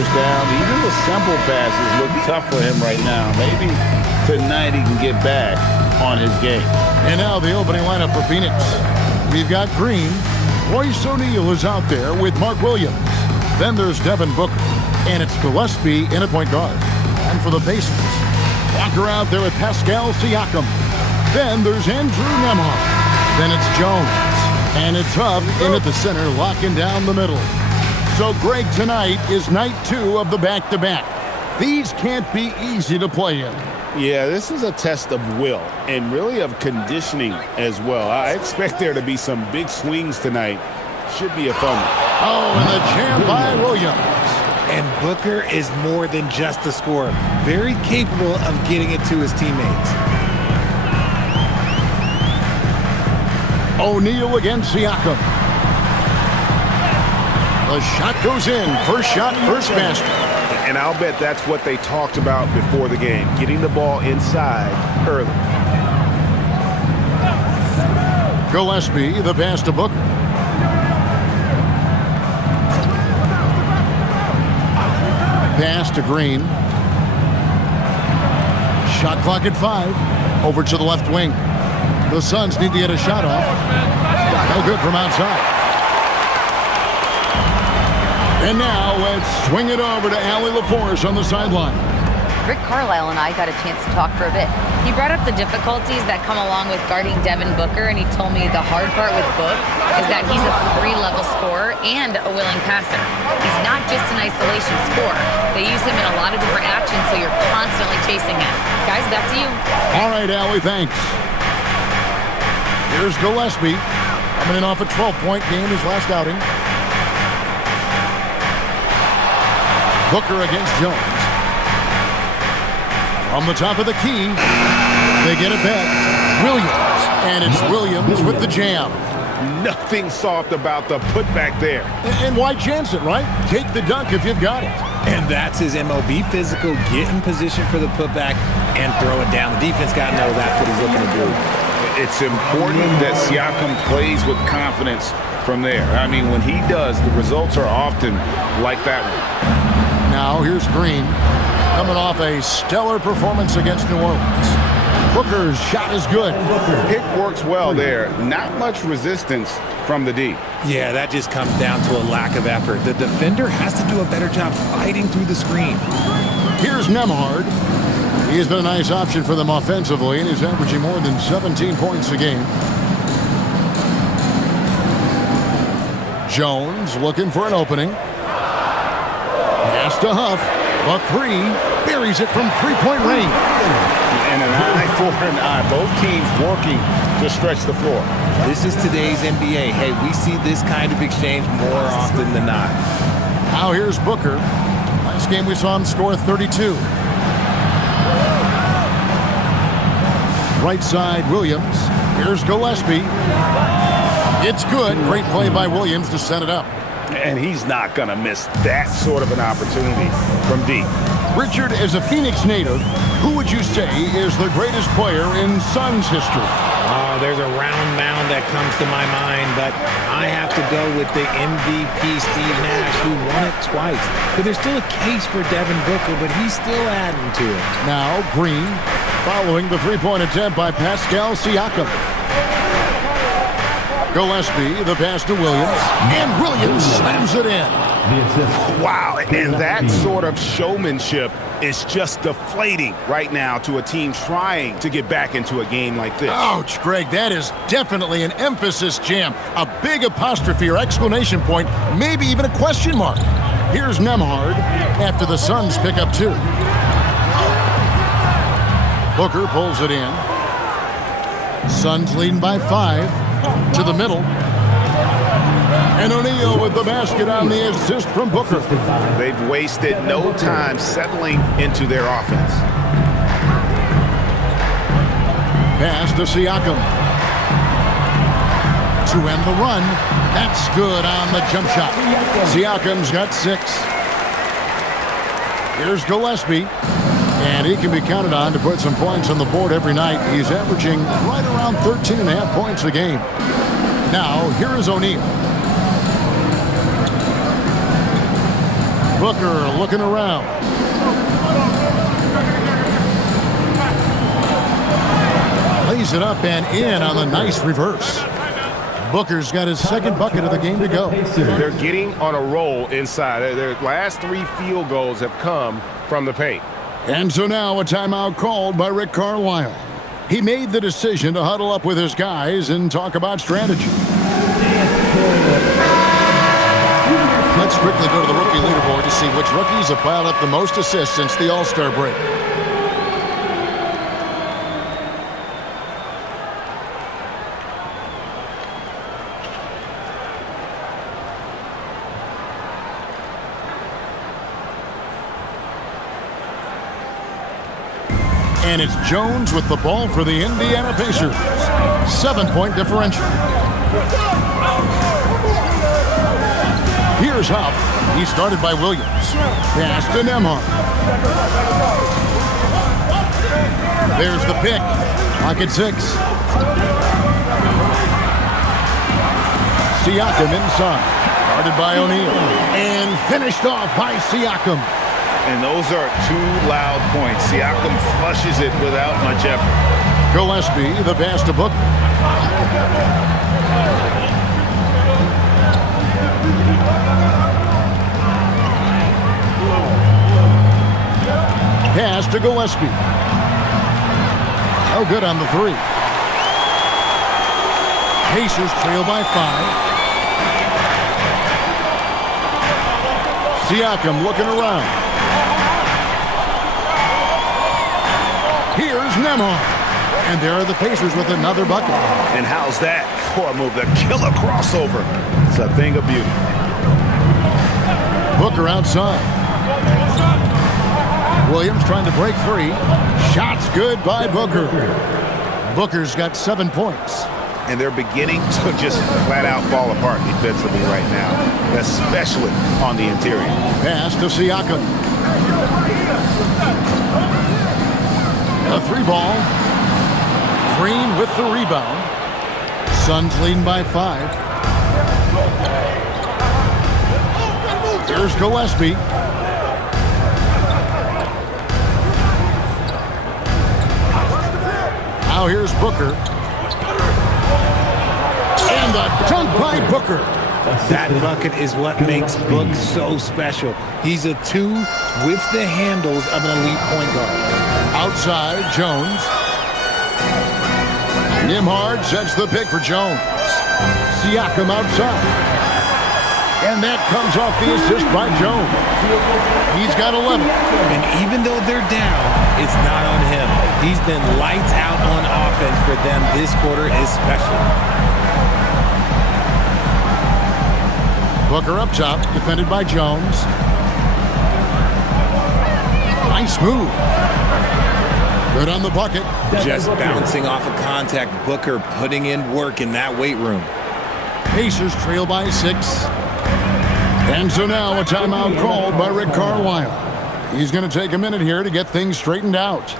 numbers down. Even the simple passes look tough for him right now. Maybe tonight he can get back on his game. And now the opening lineup for Phoenix. We've got Green. Royce O'Neal is out there with Mark Williams. Then there's Devin Booker. And it's Gillespie in at point guard. And for the Pacers, Walker out there with Pascal Siakam. Then there's Andrew Nembhard. Then it's Jones. And it's Huff in at the center, locking down the middle. So, Greg, tonight is night 2 of the back-to-back. These can't be easy to play in. Yeah, this is a test of will and really of conditioning as well. I expect there to be some big swings tonight. Should be a fun one. Oh, and the jam by Williams. And Booker is more than just a scorer. Very capable of getting it to his teammates. O'Neal against Siakam. The shot goes in. First shot, first basket. And I'll bet that's what they talked about before the game, getting the ball inside early. Gillespie, the pass to Booker. Pass to Green. Shot clock at 5. Over to the left wing. The Suns need to get a shot off. No good from outside. And now let's swing it over to Allie LaForce on the sideline. Rick Carlisle and I got a chance to talk for a bit. He brought up the difficulties that come along with guarding Devin Booker, and he told me the hard part with Book is that he's a free-level scorer and a willing passer. He's not just an isolation scorer. They use him in a lot of different actions, so you're constantly chasing him. Guys, back to you. All right, Allie, thanks. Here's Gillespie, coming in off a 12-point game his last outing. Booker against Jones. From the top of the key, they get it back. Williams, and it's Williams with the jam. Nothing soft about the putback there. And why chance it, right? Take the dunk if you've got it. And that's his MO. Be physical, get in position for the putback, and throw it down. The defense got to know that's what he's looking to do. It's important that Siakam plays with confidence from there. I mean, when he does, the results are often like that one. Now here's Green, coming off a stellar performance against New Orleans. Booker's shot is good. Pick works well there. Not much resistance from the D. Yeah, that just comes down to a lack of effort. The defender has to do a better job fighting through the screen. Here's Nembhard. He has been a nice option for them offensively, and he's averaging more than 17 points a game. Jones looking for an opening. Pass to Huff. A 3. Buries it from three-point range. And an eye for an eye. Both teams working to stretch the floor. This is today's NBA. Hey, we see this kind of exchange more often than not. Now here's Booker. Last game we saw him score 32. Right side, Williams. Here's Gillespie. It's good. Great play by Williams to set it up. And he's not going to miss that sort of an opportunity from deep. Richard, as a Phoenix native, who would you say is the greatest player in Suns history? Oh, there's a round mound that comes to my mind, but I have to go with the MVP Steve Nash, who won it twice. But there's still a case for Devin Booker, but he's still adding to it. Now Green, following the three-point attempt by Pascal Siakam. Gillespie, the pass to Williams, and Williams slams it in. Wow, and that sort of showmanship is just deflating right now to a team trying to get back into a game like this. Ouch, Greg, that is definitely an emphasis jam. A big apostrophe or exclamation point, maybe even a question mark. Here's Nembhard after the Suns pick up 2. Booker pulls it in. Suns leading by 5. To the middle. And O'Neal with the basket on the assist from Booker. They've wasted no time settling into their offense. Pass to Siakam. To end the run. That's good on the jump shot. Siakam's got 6. Here's Gillespie. And he can be counted on to put some points on the board every night. He's averaging right around 13.5 points a game. Now, here is O'Neal. Booker looking around. Lays it up and in on the nice reverse. Booker's got his second bucket of the game to go. They're getting on a roll inside. Their last 3 field goals have come from the paint. And so now a timeout called by Rick Carlisle. He made the decision to huddle up with his guys and talk about strategy. Let's quickly go to the rookie leaderboard to see which rookies have piled up the most assists since the All-Star break. And it's Jones with the ball for the Indiana Pacers. 7-point differential. Here's Huff. He started by Williams. Pass to Nembhard. There's the pick. Pocket 6. Siakam inside. Guarded by O'Neal. And finished off by Siakam. And those are 2 loud points. Siakam flushes it without much effort. Gillespie, the pass to Booker. Pass to Gillespie. Oh, good on the 3. Pacers trail by 5. Siakam looking around. Here's Nembhard. And there are the Pacers with another bucket. And how's that for a move? The killer crossover. It's a thing of beauty. Booker outside. Williams trying to break free. Shots good by Booker. Booker's got 7 points. And they're beginning to just flat out fall apart defensively right now, especially on the interior. Pass to Siakam. A 3-ball. Green with the rebound. Suns leading by 5. Here's Gillespie. Now here's Booker. And a dunk by Booker. That bucket is what makes Book so special. He's a 2 with the handles of an elite point guard. Outside, Jones. Nembhard sets the pick for Jones. Siakam outside. And that comes off the assist by Jones. He's got 11. And even though they're down, it's not on him. He's been lights out on offense for them this quarter especially. Booker up top, defended by Jones. Nice move. Good on the bucket. Just bouncing off of contact. Booker putting in work in that weight room. Pacers trail by 6. And so now a timeout called by Rick Carlisle. He's going to take a minute here to get things straightened out.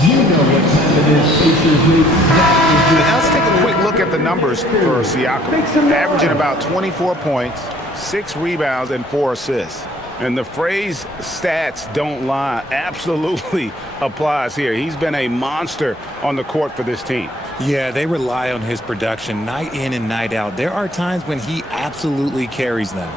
You know what time it is, Pacers lead. Now let's take a quick look at the numbers for Siakam. Averaging about 24 points, 6 rebounds, and 4 assists. And the phrase stats don't lie absolutely applies here. He's been a monster on the court for this team. Yeah, they rely on his production night in and night out. There are times when he absolutely carries them.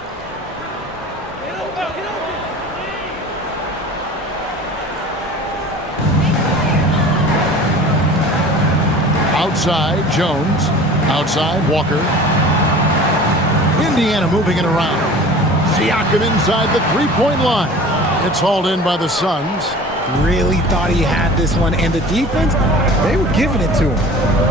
Outside, Jones. Outside, Walker. Indiana moving it around. Siakam inside the three-point line. It's hauled in by the Suns. Really thought he had this one, and the defense, they were giving it to him.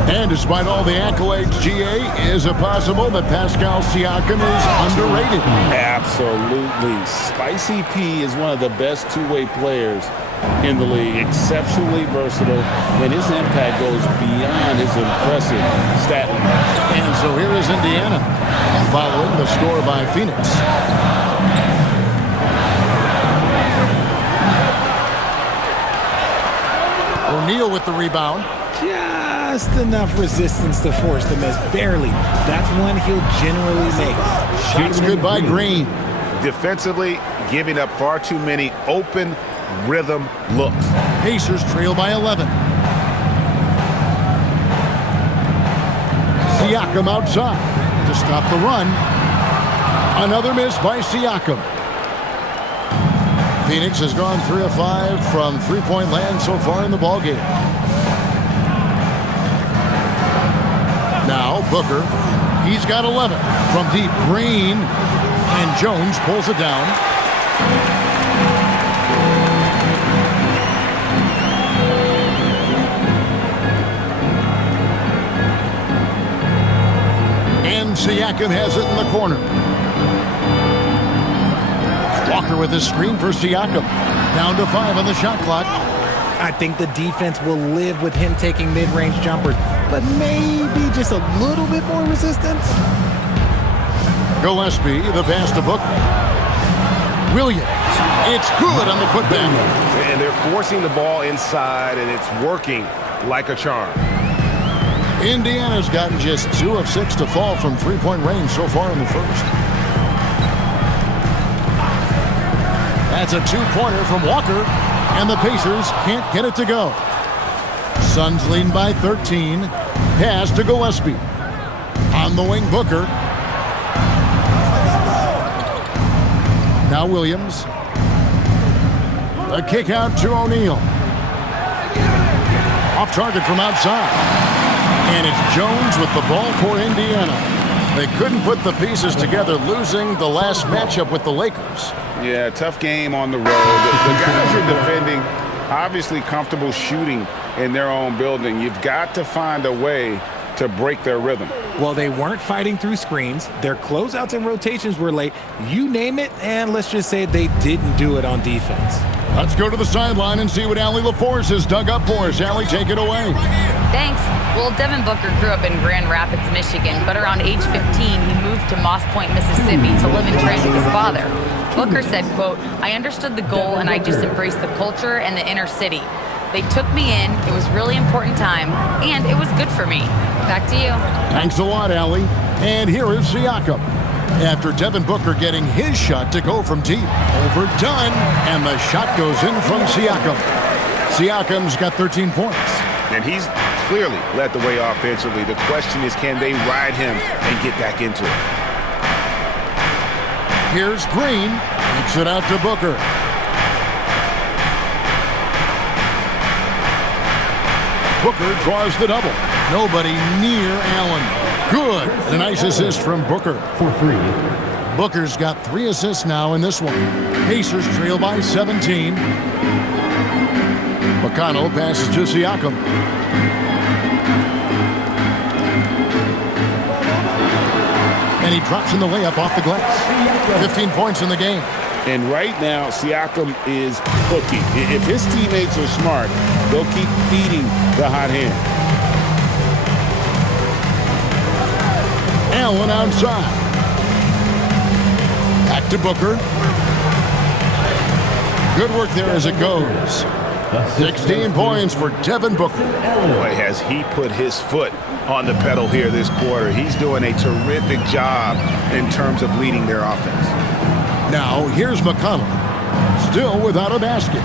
And despite all the accolades, GA, is it possible that Pascal Siakam is underrated? Absolutely. Spicy P is one of the best two-way players in the league. Exceptionally versatile, and his impact goes beyond his impressive stat line. And so here is Indiana, following the score by Phoenix. O'Neal with the rebound. just enough resistance to force the miss. Barely. That's one he'll generally make. Shots good by Green. Defensively, giving up far too many open rhythm looks. Pacers trail by 11. Siakam outside to stop the run. Another miss by Siakam. Phoenix has gone 3 of 5 from three-point land so far in the ballgame. Now Booker. He's got 11 from deep. Green. And Jones pulls it down. And Siakam has it in the corner. Walker with his screen for Siakam. Down to 5 on the shot clock. I think the defense will live with him taking mid-range jumpers, but maybe just a little bit more resistance. Gillespie, the pass to Booker. Williams. It's good on the putback. And they're forcing the ball inside, and it's working like a charm. Indiana's gotten just 2 of 6 to fall from three-point range so far in the first. That's a two-pointer from Walker, and the Pacers can't get it to go. Suns lead by 13. Pass to Gillespie. On the wing, Booker. Now Williams. A kick out to O'Neal. Off target from outside. And it's Jones with the ball for Indiana. They couldn't put the pieces together, losing the last matchup with the Lakers. Yeah, tough game on the road. The guys are defending, obviously comfortable shooting in their own building. You've got to find a way to break their rhythm. Well, they weren't fighting through screens. Their closeouts and rotations were late. You name it, and let's just say they didn't do it on defense. Let's go to the sideline and see what Allie LaForce has dug up for us. Allie, take it away. Thanks. Well, Devin Booker grew up in Grand Rapids, Michigan, but around age 15, he moved to Moss Point, Mississippi to live and train with his father. Booker said, quote, "I understood the goal and I just embraced the culture and the inner city. They took me in. It was really important time, and it was good for me." Back to you. Thanks a lot, Allie. And here is Siakam. After Devin Booker getting his shot to go from deep. Overdone, and the shot goes in from Siakam. Siakam's got 13 points. And he's clearly led the way offensively. The question is, can they ride him and get back into it? Here's Green. Kicks it out to Booker. Booker draws the double. Nobody near Allen. Good. A nice assist from Booker. For 3. Booker's got 3 assists now in this one. Pacers trail by 17. McConnell passes to Siakam. And he drops in the layup off the glass. 15 points in the game. And right now, Siakam is cooking. If his teammates are smart, they'll keep feeding the hot hand. Allen outside. Back to Booker. Good work there as it goes. 16 points for Devin Booker. Boy, has he put his foot on the pedal here this quarter. He's doing a terrific job in terms of leading their offense. Now, here's McConnell. Still without a basket.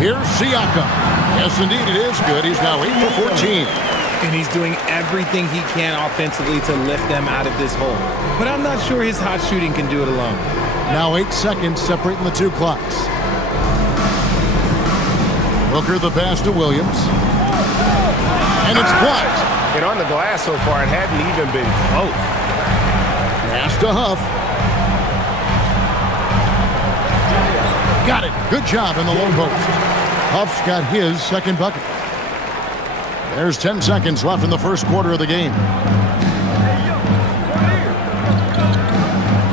Here's Siakam. Yes, indeed, it is good. He's now 8 for 14. And he's doing everything he can offensively to lift them out of this hole. But I'm not sure his hot shooting can do it alone. Now 8 seconds separating the two clocks. Booker the pass to Williams. And it's blocked. And on the glass so far, it hadn't even been close. Pass to Huff. Got it. Good job in the low post. Huff's got his second bucket. There's 10 seconds left in the first quarter of the game.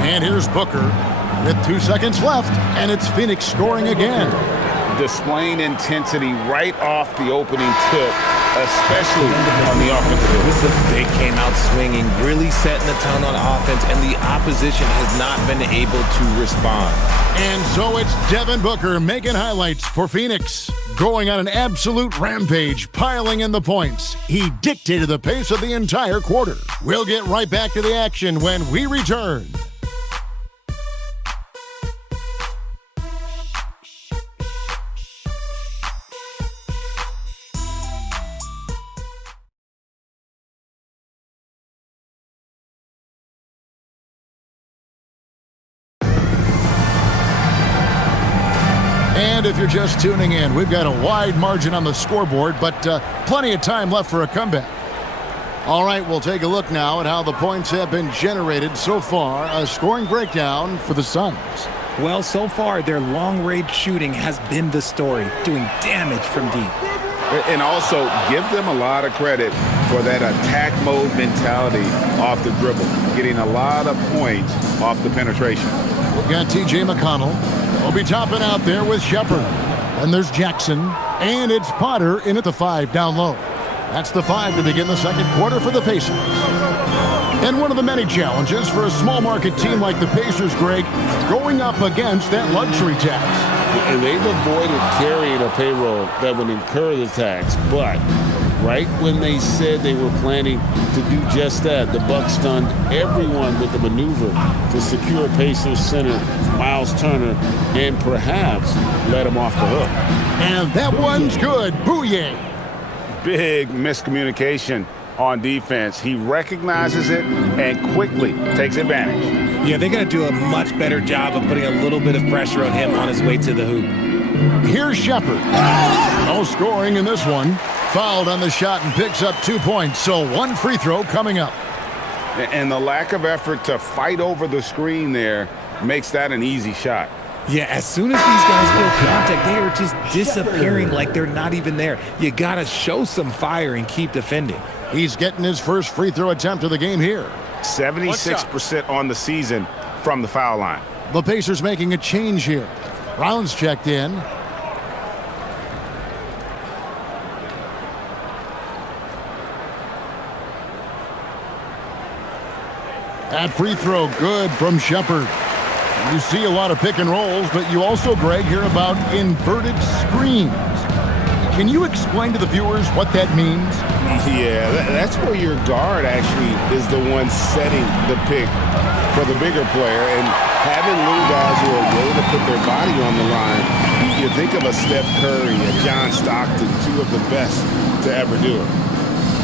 And here's Booker with 2 seconds left, and it's Phoenix scoring again. displaying intensity right off the opening tip, especially on the offensive end. They came out swinging, really setting the tone on offense, and the opposition has not been able to respond. And so it's Devin Booker making highlights for Phoenix. Going on an absolute rampage, piling in the points. He dictated the pace of the entire quarter. We'll get right back to the action when we return. And if you're just tuning in, we've got a wide margin on the scoreboard, but plenty of time left for a comeback. All right, we'll take a look now at how the points have been generated so far. A scoring breakdown for the Suns. Well, so far, their long-range shooting has been the story, doing damage from deep. And also, give them a lot of credit for that attack mode mentality off the dribble, getting a lot of points off the penetration. We've got T.J. McConnell. We'll be topping out there with Shepard. And there's Jackson. And it's Potter in at the 5 down low. That's the 5 to begin the second quarter for the Pacers. And one of the many challenges for a small market team like the Pacers, Greg, going up against that luxury tax. And they've avoided carrying a payroll that would incur the tax, but right when they said they were planning to do just that, the Bucks stunned everyone with the maneuver to secure Pacers center Miles Turner and perhaps let him off the hook. And that one's good. Booyah! Big miscommunication on defense. He recognizes it and quickly takes advantage. Yeah, they got to do a much better job of putting a little bit of pressure on him on his way to the hoop. Here's Shepard. No scoring in this one. Fouled on the shot and picks up 2 points, so one free throw coming up. And the lack of effort to fight over the screen there makes that an easy shot. Yeah, as soon as these guys feel contact, they are just disappearing like they're not even there. You got to show some fire and keep defending. He's getting his first free throw attempt of the game here. 76% on the season from the foul line. The Pacers making a change here. Brown's checked in. That free throw good from Shepard. You see a lot of pick and rolls, but you also, Greg, hear about inverted screens. Can you explain to the viewers what that means? Yeah, that's where your guard actually is the one setting the pick for the bigger player, and having little guys who are willing to put their body on the line. You think of a Steph Curry, a John Stockton, two of the best to ever do it.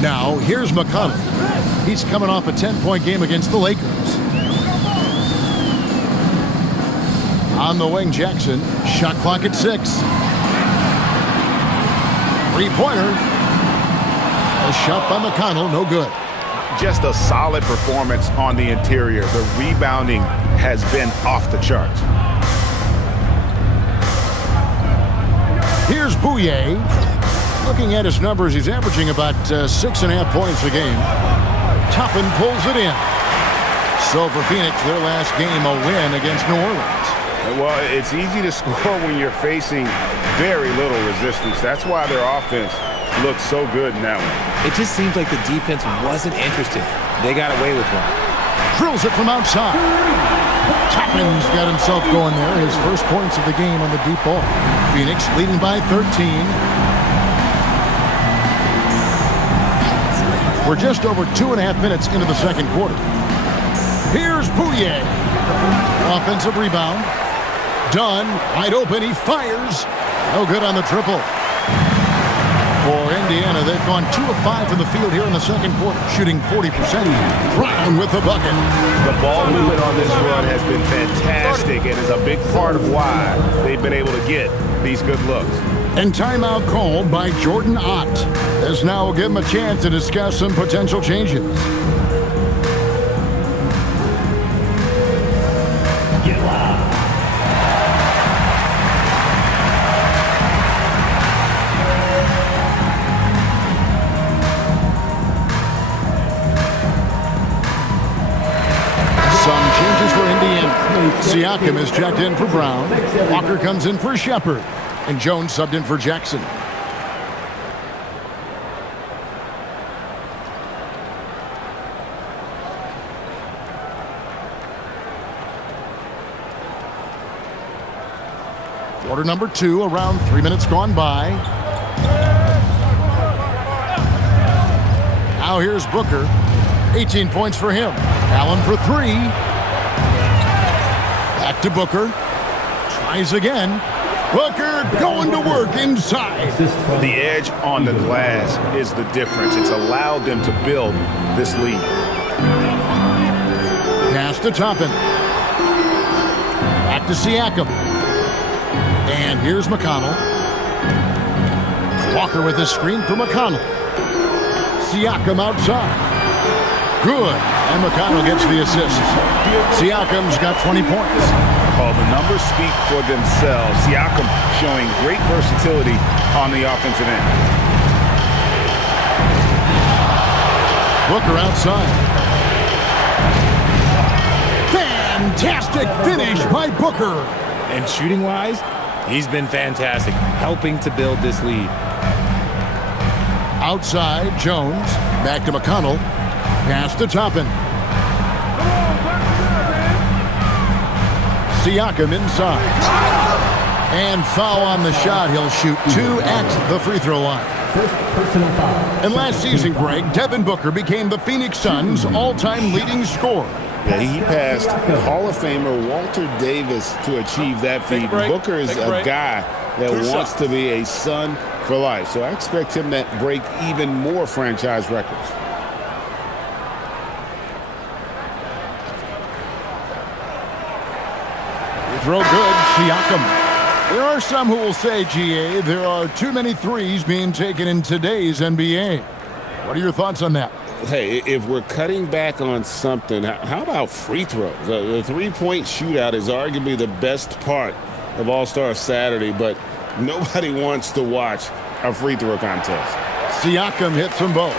Now, here's McConnell. He's coming off a 10-point game against the Lakers. On the wing, Jackson. Shot clock at 6. Three-pointer. A shot by McConnell, no good. Just a solid performance on the interior. The rebounding has been off the charts. Here's Bouye. Looking at his numbers, he's averaging about 6.5 points a game. Toppin pulls it in. So for Phoenix, their last game, a win against New Orleans. Well, it's easy to score when you're facing very little resistance. That's why their offense looks so good in that one. It just seems like the defense wasn't interested. They got away with one. Drills it from outside. Toppin's got himself going there. His first points of the game on the deep ball. Phoenix leading by 13. We're just over 2.5 minutes into the second quarter. Here's Bouye. Offensive rebound. Dunn, wide open, he fires. No good on the triple. For Indiana, they've gone 2 of 5 from the field here in the second quarter, shooting 40%. Brown with the bucket. The ball movement on this run has been fantastic and is a big part of why they've been able to get these good looks. And timeout called by Jordan Ott. This now will give him a chance to discuss some potential changes. Some changes for Indiana. Siakam is checked in for Brown. Walker comes in for Shepard. And Jones subbed in for Jackson. Quarter number 2, around 3 minutes gone by. Now here's Booker. 18 points for him. Allen for 3. Back to Booker. Tries again. Booker going to work inside. The edge on the glass is the difference. It's allowed them to build this lead. Pass to Toppin. Back to Siakam. And here's McConnell. Walker with the screen for McConnell. Siakam outside. Good. And McConnell gets the assist. Siakam's got 20 points. Oh, the numbers speak for themselves. Siakam showing great versatility on the offensive end. Booker outside. Fantastic finish by Booker. And shooting-wise, he's been fantastic, helping to build this lead. Outside, Jones. Back to McConnell. Pass to Toppin. Siakam inside. And foul on the shot. He'll shoot 2 at the free throw line. And last season, Greg, Devin Booker became the Phoenix Suns' all-time leading scorer. Yeah, he passed Hall of Famer Walter Davis to achieve that feat. Booker is a guy that wants to be a Sun for life. So I expect him to break even more franchise records. Throw good, Siakam. There are some who will say, GA, there are too many threes being taken in today's NBA. What are your thoughts on that? Hey, if we're cutting back on something, how about free throws? The three-point shootout is arguably the best part of All-Star Saturday, but nobody wants to watch a free throw contest. Siakam hits them both.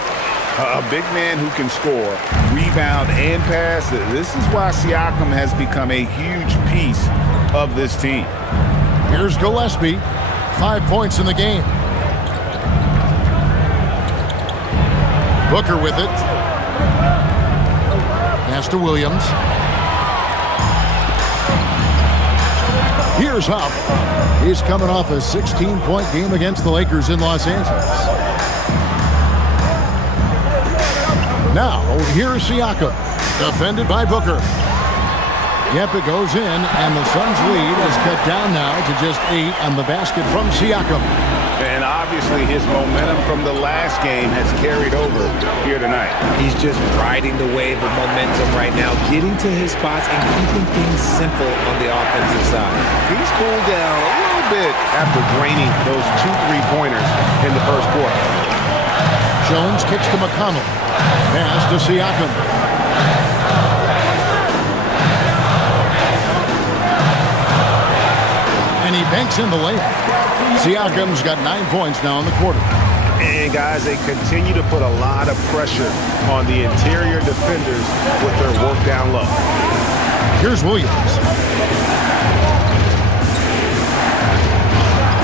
A big man who can score, rebound, and pass. This is why Siakam has become a huge piece of this team. Here's Gillespie. 5 points in the game. Booker with it. Pass to Williams. Here's Huff. He's coming off a 16-point game against the Lakers in Los Angeles. Now, here's Siakam. Defended by Booker. Yep, it goes in, and the Suns' lead is cut down now to just 8 on the basket from Siakam. And obviously his momentum from the last game has carried over here tonight. He's just riding the wave of momentum right now, getting to his spots and keeping things simple on the offensive side. He's cooled down a little bit after draining those 2 3-pointers in the first quarter. Jones kicks to McConnell. Pass to Siakam. And he banks in the layup. Siakam's got 9 points now in the quarter. And guys, they continue to put a lot of pressure on the interior defenders with their work down low. Here's Williams.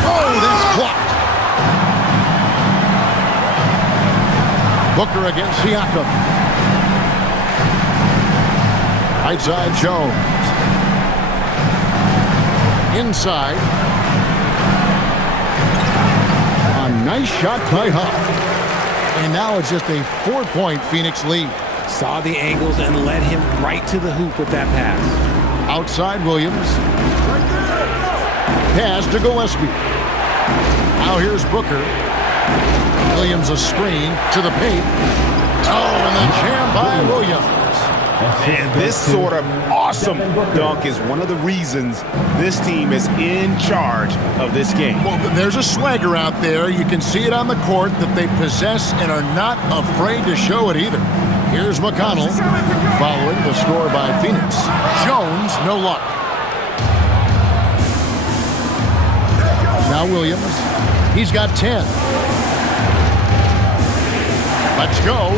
Oh, that's blocked. Booker against Siakam. Right side, Jones. Inside. A nice shot by Huff. And now it's just a 4-point Phoenix lead. Saw the angles and led him right to the hoop with that pass. Outside Williams. Pass to Gillespie. Now here's Booker. Williams a screen to the paint. Oh, and the jam by Williams. And this sort of awesome dunk is one of the reasons this team is in charge of this game. Well, there's a swagger out there. You can see it on the court that they possess and are not afraid to show it either. Here's McConnell following the score by Phoenix. Jones, no luck. Now Williams. He's got 10. Let's go.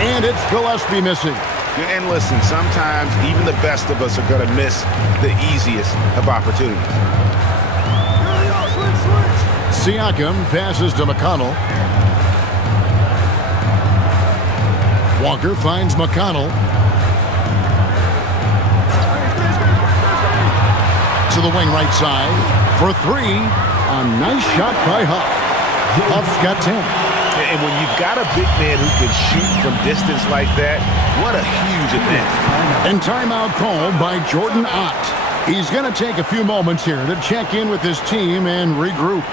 And it's Gillespie missing. And listen, sometimes even the best of us are going to miss the easiest of opportunities. Siakam passes to McConnell. Walker finds McConnell. To the wing right side for three. A nice shot by Huff. Huff's got 10. And when you've got a big man who can shoot from distance like that, what a huge advantage. And timeout called by Jordan Ott. He's going to take a few moments here to check in with his team and regroup.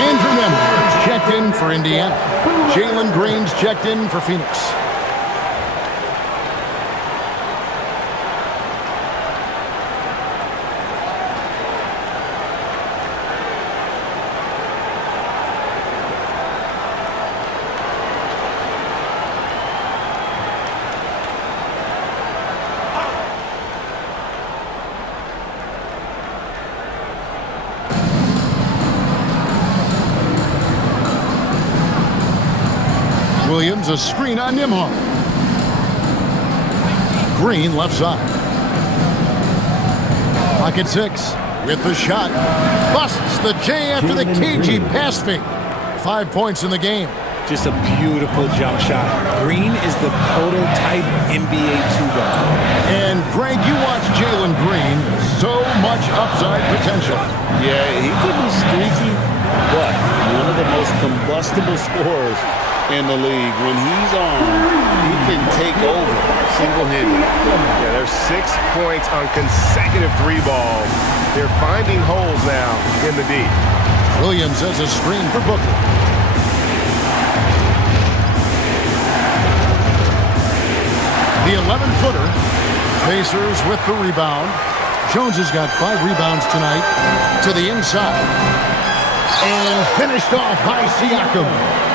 Andrew Nembhard's checked in for Indiana. Jalen Green's checked in for Phoenix. Williams, a screen on Nembhard. Green, left side. Pocket 6 with the shot. Busts the J after the cagey pass fake. 5 points in the game. Just a beautiful jump shot. Green is the prototype NBA 2-guard. And Greg, you watch Jalen Green. So much upside potential. Yeah, he could be streaky, but one of the most combustible scorers in the league. When he's on, he can take over single-handedly. Yeah, there's 6 points on consecutive 3 balls. They're finding holes now in the D. Williams has a screen for Booker. The 11-footer. Pacers with the rebound. Jones has got 5 rebounds tonight. To the inside. And finished off by Siakam.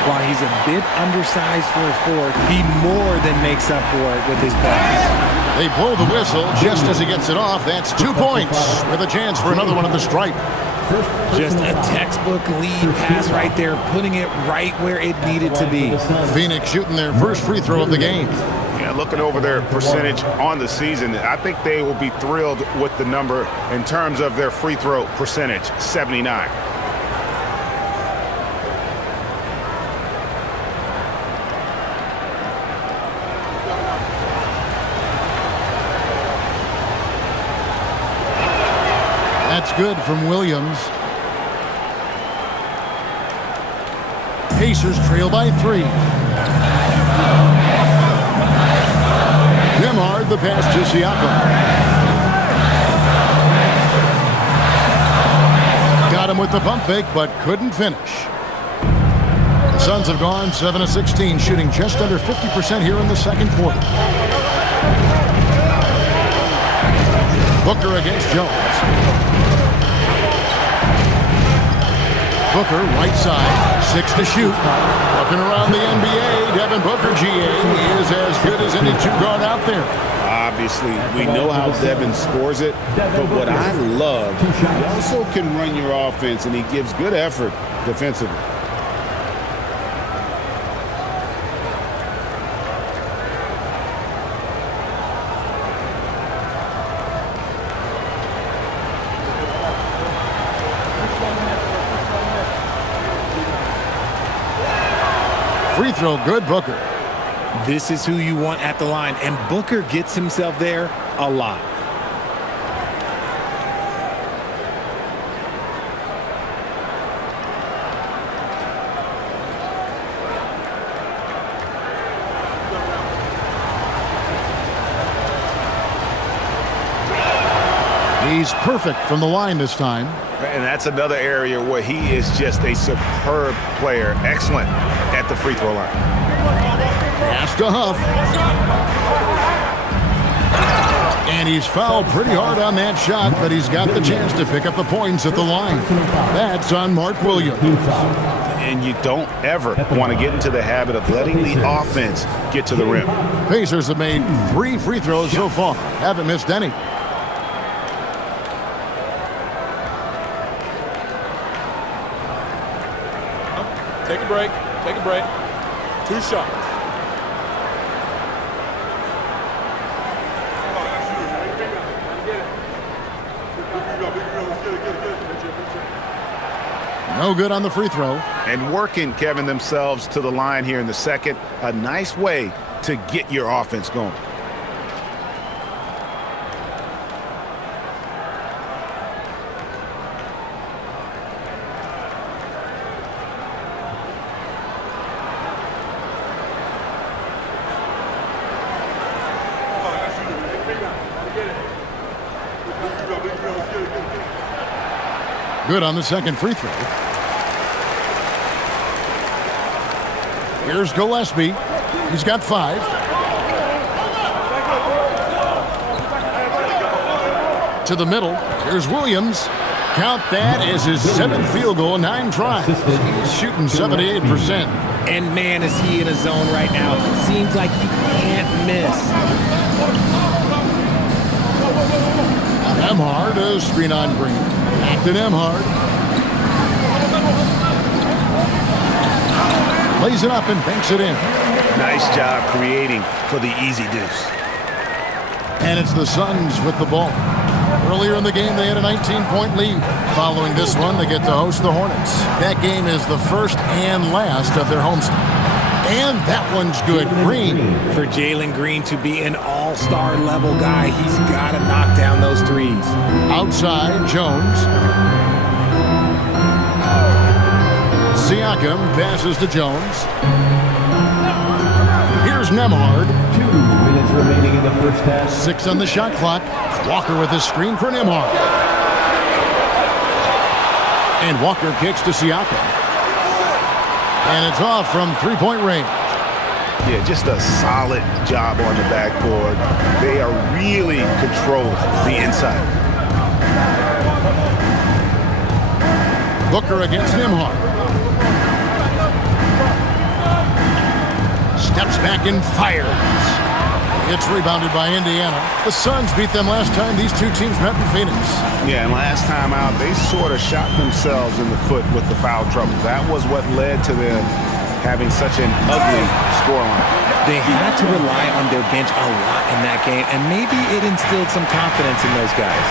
While he's a bit undersized for a 4, he more than makes up for it with his pass. They blow the whistle just as he gets it off. That's 2 points with a chance for another one at the stripe. Just a textbook lead pass right there, putting it right where it needed to be. Phoenix shooting their first free throw of the game. Yeah, looking over their percentage on the season, I think they will be thrilled with the number in terms of their free throw percentage, 79. That's good from Williams. Pacers trail by 3. Nembhard, the pass to Siakam. Got him with the pump fake, but couldn't finish. The Suns have gone 7 of 16, shooting just under 50% here in the second quarter. Booker against Jones. Booker, right side, 6 to shoot. Looking around the NBA, Devin Booker, GA, is as good as any 2-guard out there. Obviously, we know how Devin scores it, but what I love, he also can run your offense, and he gives good effort defensively. Free throw good, Booker. This is who you want at the line, and Booker gets himself there a lot. He's perfect from the line this time. And that's another area where he is just a superb player. Excellent at the free throw line. Pass to Huff. And he's fouled pretty hard on that shot, but he's got the chance to pick up the points at the line. That's on Mark Williams. And you don't ever want to get into the habit of letting the offense get to the rim. Pacers have made 3 free throws so far. Haven't missed any. Take a break. Take a break. 2 shots. No good on the free throw. And working, Kevin, themselves to the line here in the second. A nice way to get your offense going. Good on the second free throw. Here's Gillespie. He's got 5. To the middle. Here's Williams. Count that as his 7th field goal, 9 tries. He's shooting 78%. And man, is he in a zone right now. Seems like he can't miss. Emhard, a screen on Green. Back to Emhard. Lays it up and banks it in. Nice job creating for the easy deuce. And it's the Suns with the ball. Earlier in the game, they had a 19-point lead. Following this one, they get to host the Hornets. That game is the first and last of their homestand. And that one's good. Green. For Jalen Green to be an all-star level guy, he's got to knock down those threes. Outside, Jones. Siakam passes to Jones. Here's Nembhard. 2 minutes remaining in the first half. 6 on the shot clock. Walker with a screen for Nembhard. And Walker kicks to Siakam. And it's off from three-point range. Yeah, just a solid job on the backboard. They are really controlling the inside. Booker against Nembhard. Steps back and fires. It's rebounded by Indiana. The Suns beat them last time these two teams met in Phoenix. Yeah, and last time out, they sort of shot themselves in the foot with the foul trouble. That was what led to them having such an ugly scoreline. They had to rely on their bench a lot in that game, and maybe it instilled some confidence in those guys.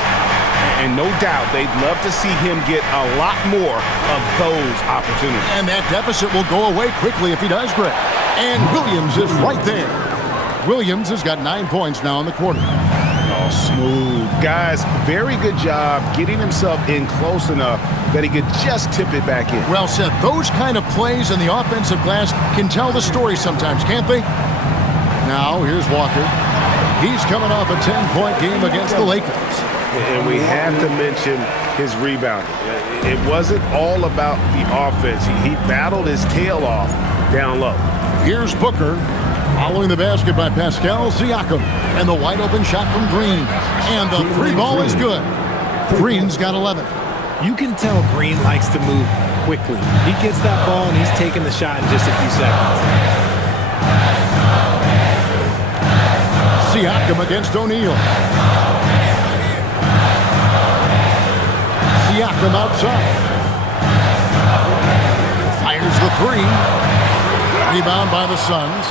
And no doubt, they'd love to see him get a lot more of those opportunities. And that deficit will go away quickly if he does, Greg. And Williams is right there. Williams has got 9 points now in the quarter. Oh, smooth. Guys, very good job getting himself in close enough that he could just tip it back in. Well said. Those kind of plays in the offensive glass can tell the story sometimes, can't they? Now, here's Walker. He's coming off a 10-point game against the Lakers. And we have to mention his rebound. It wasn't all about the offense. He battled his tail off down low. Here's Booker. Following the basket by Pascal Siakam. And the wide open shot from Green. And the three ball is good. Green's got 11. You can tell Green likes to move quickly. He gets that ball and he's taking the shot in just a few seconds. Siakam against O'Neal. Siakam outside. Fires the 3. Rebound by the Suns.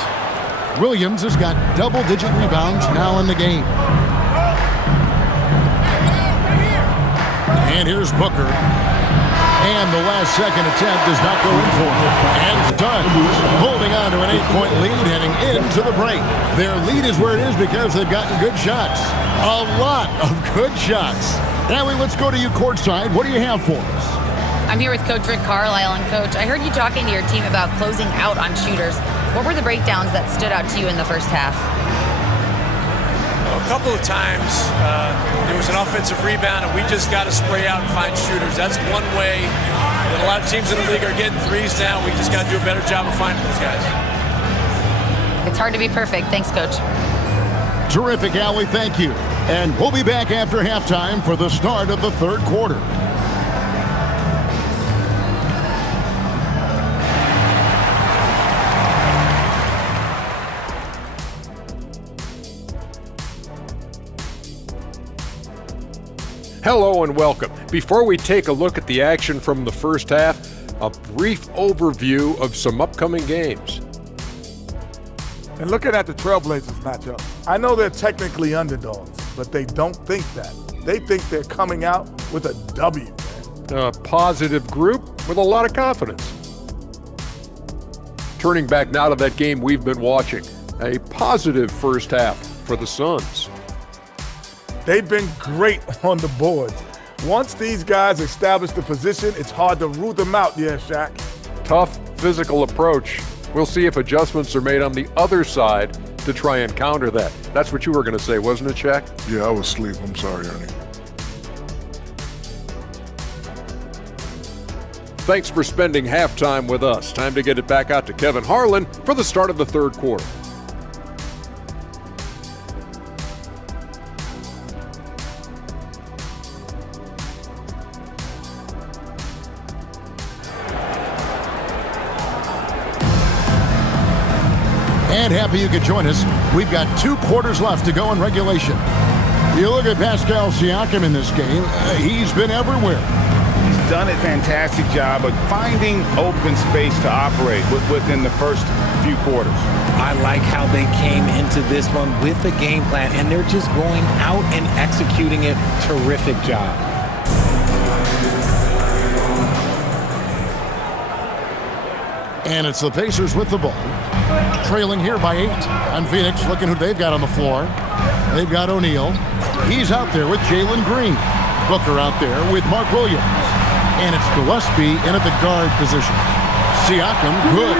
Williams has got double-digit rebounds now in the game. And here's Booker. And the last-second attempt does not go in for him. And Suns holding on to an 8-point lead heading into the break. Their lead is where it is because they've gotten good shots. A lot of good shots. Allie, let's go to you courtside. What do you have for us? I'm here with Coach Rick Carlisle. And Coach, I heard you talking to your team about closing out on shooters. What were the breakdowns that stood out to you in the first half? A couple of times there was an offensive rebound and we just got to spray out and find shooters. That's one way that a lot of teams in the league are getting threes now. We just got to do a better job of finding those guys. It's hard to be perfect. Thanks, Coach. Terrific, Allie. Thank you. And we'll be back after halftime for the start of the third quarter. Hello and welcome. Before we take a look at the action from the first half, a brief overview of some upcoming games. And looking at the Trailblazers matchup, I know they're technically underdogs, but they don't think that. They think they're coming out with a W. A positive group, with a lot of confidence. Turning back now to that game we've been watching. A positive first half for the Suns. They've been great on the boards. Once these guys establish the position, it's hard to root them out, Shaq. Tough physical approach. We'll see if adjustments are made on the other side to try and counter that. That's what you were going to say, wasn't it, Shaq? Yeah, I was asleep. I'm sorry, Ernie. Thanks for spending halftime with us. Time to get it back out to Kevin Harlan for the start of the third quarter. And happy you could join us. We've got 2 quarters left to go in regulation. You look at Pascal Siakam in this game, he's been everywhere. He's done a fantastic job of finding open space to operate within the first few quarters. I like how they came into this one with a game plan, and they're just going out and executing it. Terrific job. And it's the Pacers with the ball. Trailing here by 8. And Phoenix looking who they've got on the floor. They've got O'Neal. He's out there with Jalen Green. Booker out there with Mark Williams. And it's Gillespie in at the guard position. Siakam, good.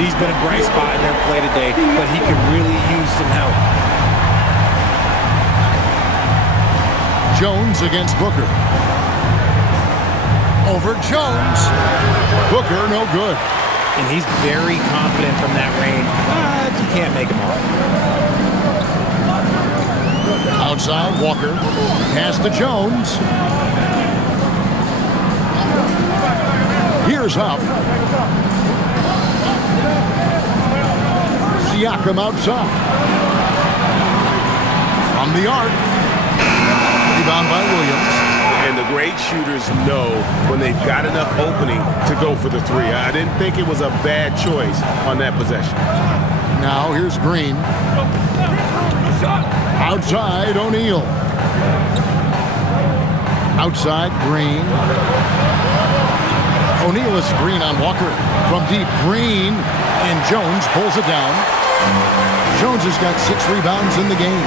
He's been a bright spot in their play today, but he could really use some help. Jones against Booker. Over Jones. Booker, no good. And he's very confident from that range, but you can't make him all. Outside, Walker. Pass to Jones. Here's Huff. Siakam outside. From the arc. Rebound by Williams. And the great shooters know when they've got enough opening to go for the 3. I didn't think it was a bad choice on that possession. Now here's Green. Outside, O'Neal. Outside, Green. O'Neal is Green on Walker. From deep, Green. And Jones pulls it down. Jones has got 6 rebounds in the game.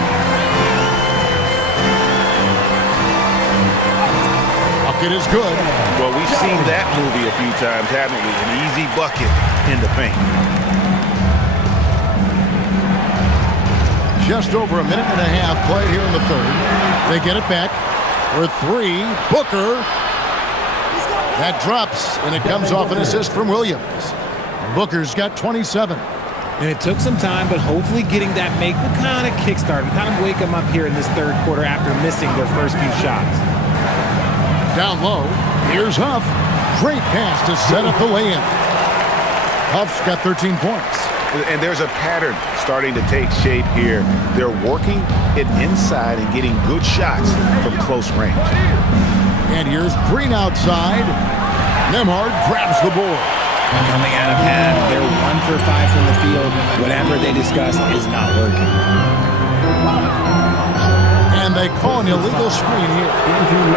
Bucket is good. Well, we've seen that movie a few times, haven't we? An easy bucket in the paint. Just over a minute and a half played here in the third. They get it back for 3. Booker. That drops, and it comes off an assist from Williams. Booker's got 27. And it took some time, but hopefully getting that make will kind of kickstart and kind of wake them up here in this third quarter after missing their first few shots. Down low, here's Huff. Great pass to set up the lay-in. Huff's got 13 points. And there's a pattern starting to take shape here. They're working it inside and getting good shots from close range. And here's Green outside. Nembhard grabs the board. Coming out of half, they're 1 for 5 from the field. Whatever they discussed is not working. And they call an illegal screen here.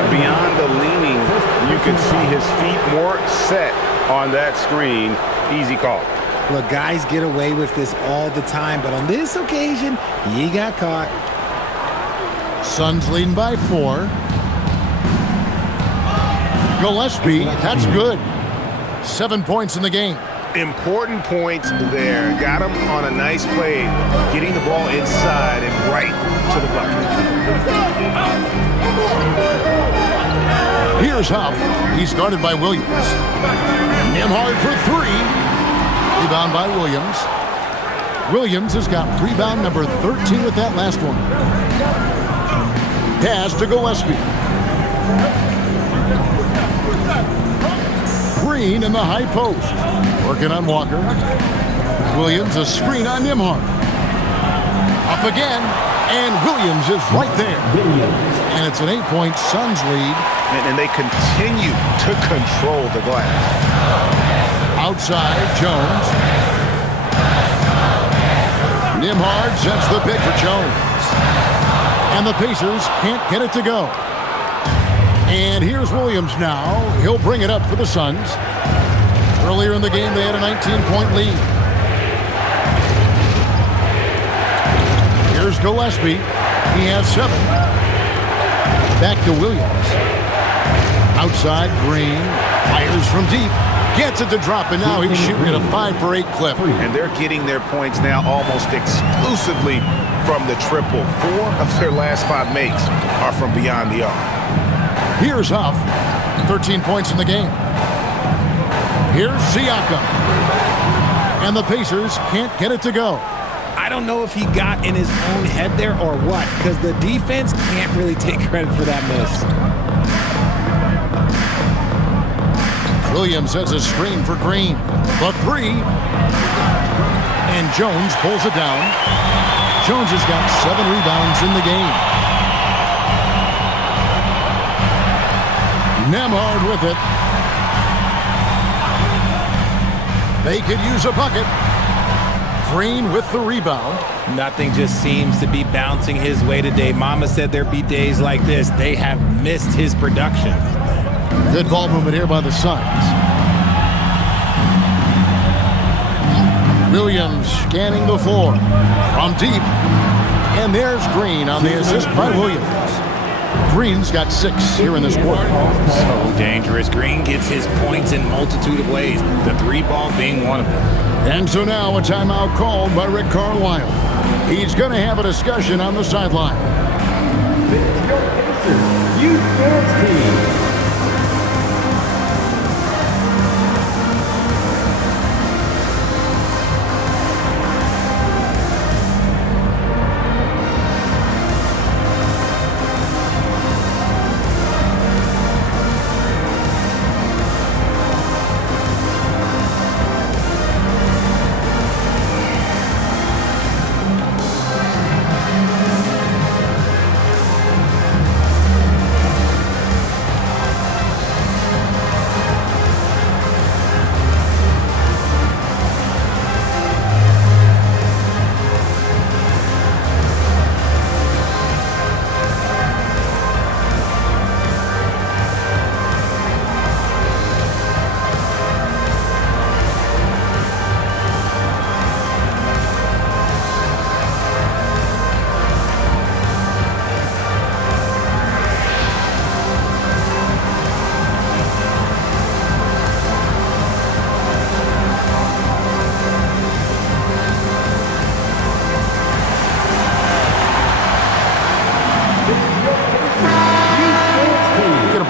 Beyond the leaning, you can see his feet more set on that screen. Easy call. Look, guys get away with this all the time, but on this occasion, he got caught. Suns leading by 4. Gillespie, that's good. 7 points in the game. Important points there. Got him on a nice play, getting the ball inside and right to the bucket. Here's Huff. He's guarded by Williams. Nembhard for 3. Rebound by Williams. Williams has got rebound number 13 with that last one. Pass to Gillespie. Green in the high post. Working on Walker. Williams a screen on Nembhard. Up again. And Williams is right there. And it's an 8-point Suns lead. And they continue to control the glass. Outside, Jones. Nembhard sets the pick for Jones. And the Pacers can't get it to go. And here's Williams now. He'll bring it up for the Suns. Earlier in the game, they had a 19-point lead. Here's Gillespie. He has 7. Back to Williams. Outside, Green. Fires from deep. Gets it to drop, and now he's shooting at a 5-for-8 clip. And they're getting their points now almost exclusively from the triple. 4 of their last 5 makes are from beyond the arc. Here's Huff. 13 points in the game. Here's Siakam. And the Pacers can't get it to go. I don't know if he got in his own head there or what, because the defense can't really take credit for that miss. Williams has a screen for Green. The 3. And Jones pulls it down. Jones has got 7 rebounds in the game. Nembhard with it. They could use a bucket. Green with the rebound. Nothing just seems to be bouncing his way today. Mama said there'd be days like this. They have missed his production. Good ball movement here by the Suns. Williams scanning the floor from deep. And there's Green on the assist by Williams. Green's got 6 here in this quarter. So dangerous. Green gets his points in multitude of ways, the 3 ball being one of them. And so now a timeout called by Rick Carlisle. He's going to have a discussion on the sideline. Youth Dance Team.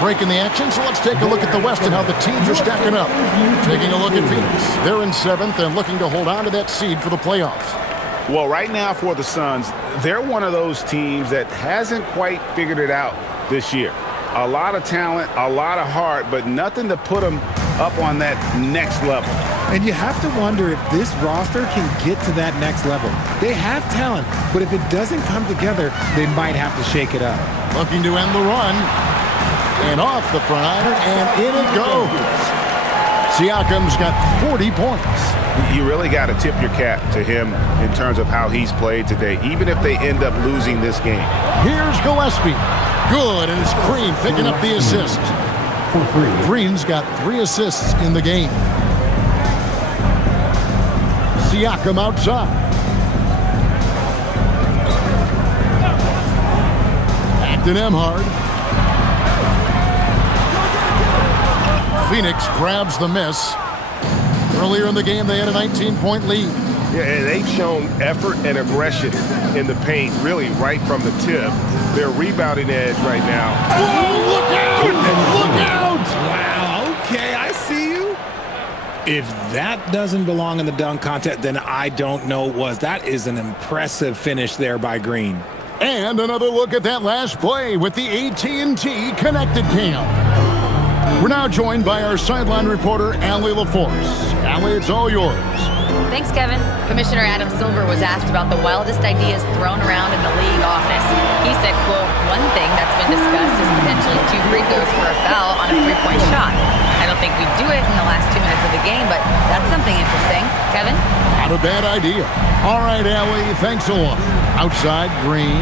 Break in the action, so let's take a look at the West and how the teams are stacking up. Taking a look at Phoenix. They're in 7th and looking to hold on to that seed for the playoffs. Well, right now for the Suns, they're one of those teams that hasn't quite figured it out this year. A lot of talent, a lot of heart, but nothing to put them up on that next level. And you have to wonder if this roster can get to that next level. They have talent, but if it doesn't come together, they might have to shake it up. Looking to end the run. And off the front iron, and in it goes. Siakam's got 40 points. You really got to tip your cap to him in terms of how he's played today, even if they end up losing this game. Here's Gillespie. Good, and it's Green picking up the assist. Green's got 3 assists in the game. Siakam outside. Back to Nembhard. Phoenix grabs the miss. Earlier in the game, they had a 19-point lead. Yeah, and they've shown effort and aggression in the paint, really right from the tip. Their rebounding edge right now. Whoa, look out! Look out! Wow, okay, I see you. If that doesn't belong in the dunk contest, then I don't know what was. That is an impressive finish there by Green. And another look at that last play with the AT&T Connected Cam. We're now joined by our sideline reporter, Allie LaForce. Allie, it's all yours. Thanks, Kevin. Commissioner Adam Silver was asked about the wildest ideas thrown around in the league office. He said, quote, one thing that's been discussed is potentially 2 free throws for a foul on a 3-point shot. I don't think we'd do it in the last 2 minutes of the game, but that's something interesting. Kevin? Not a bad idea. All right, Allie, thanks a lot. Outside, Green.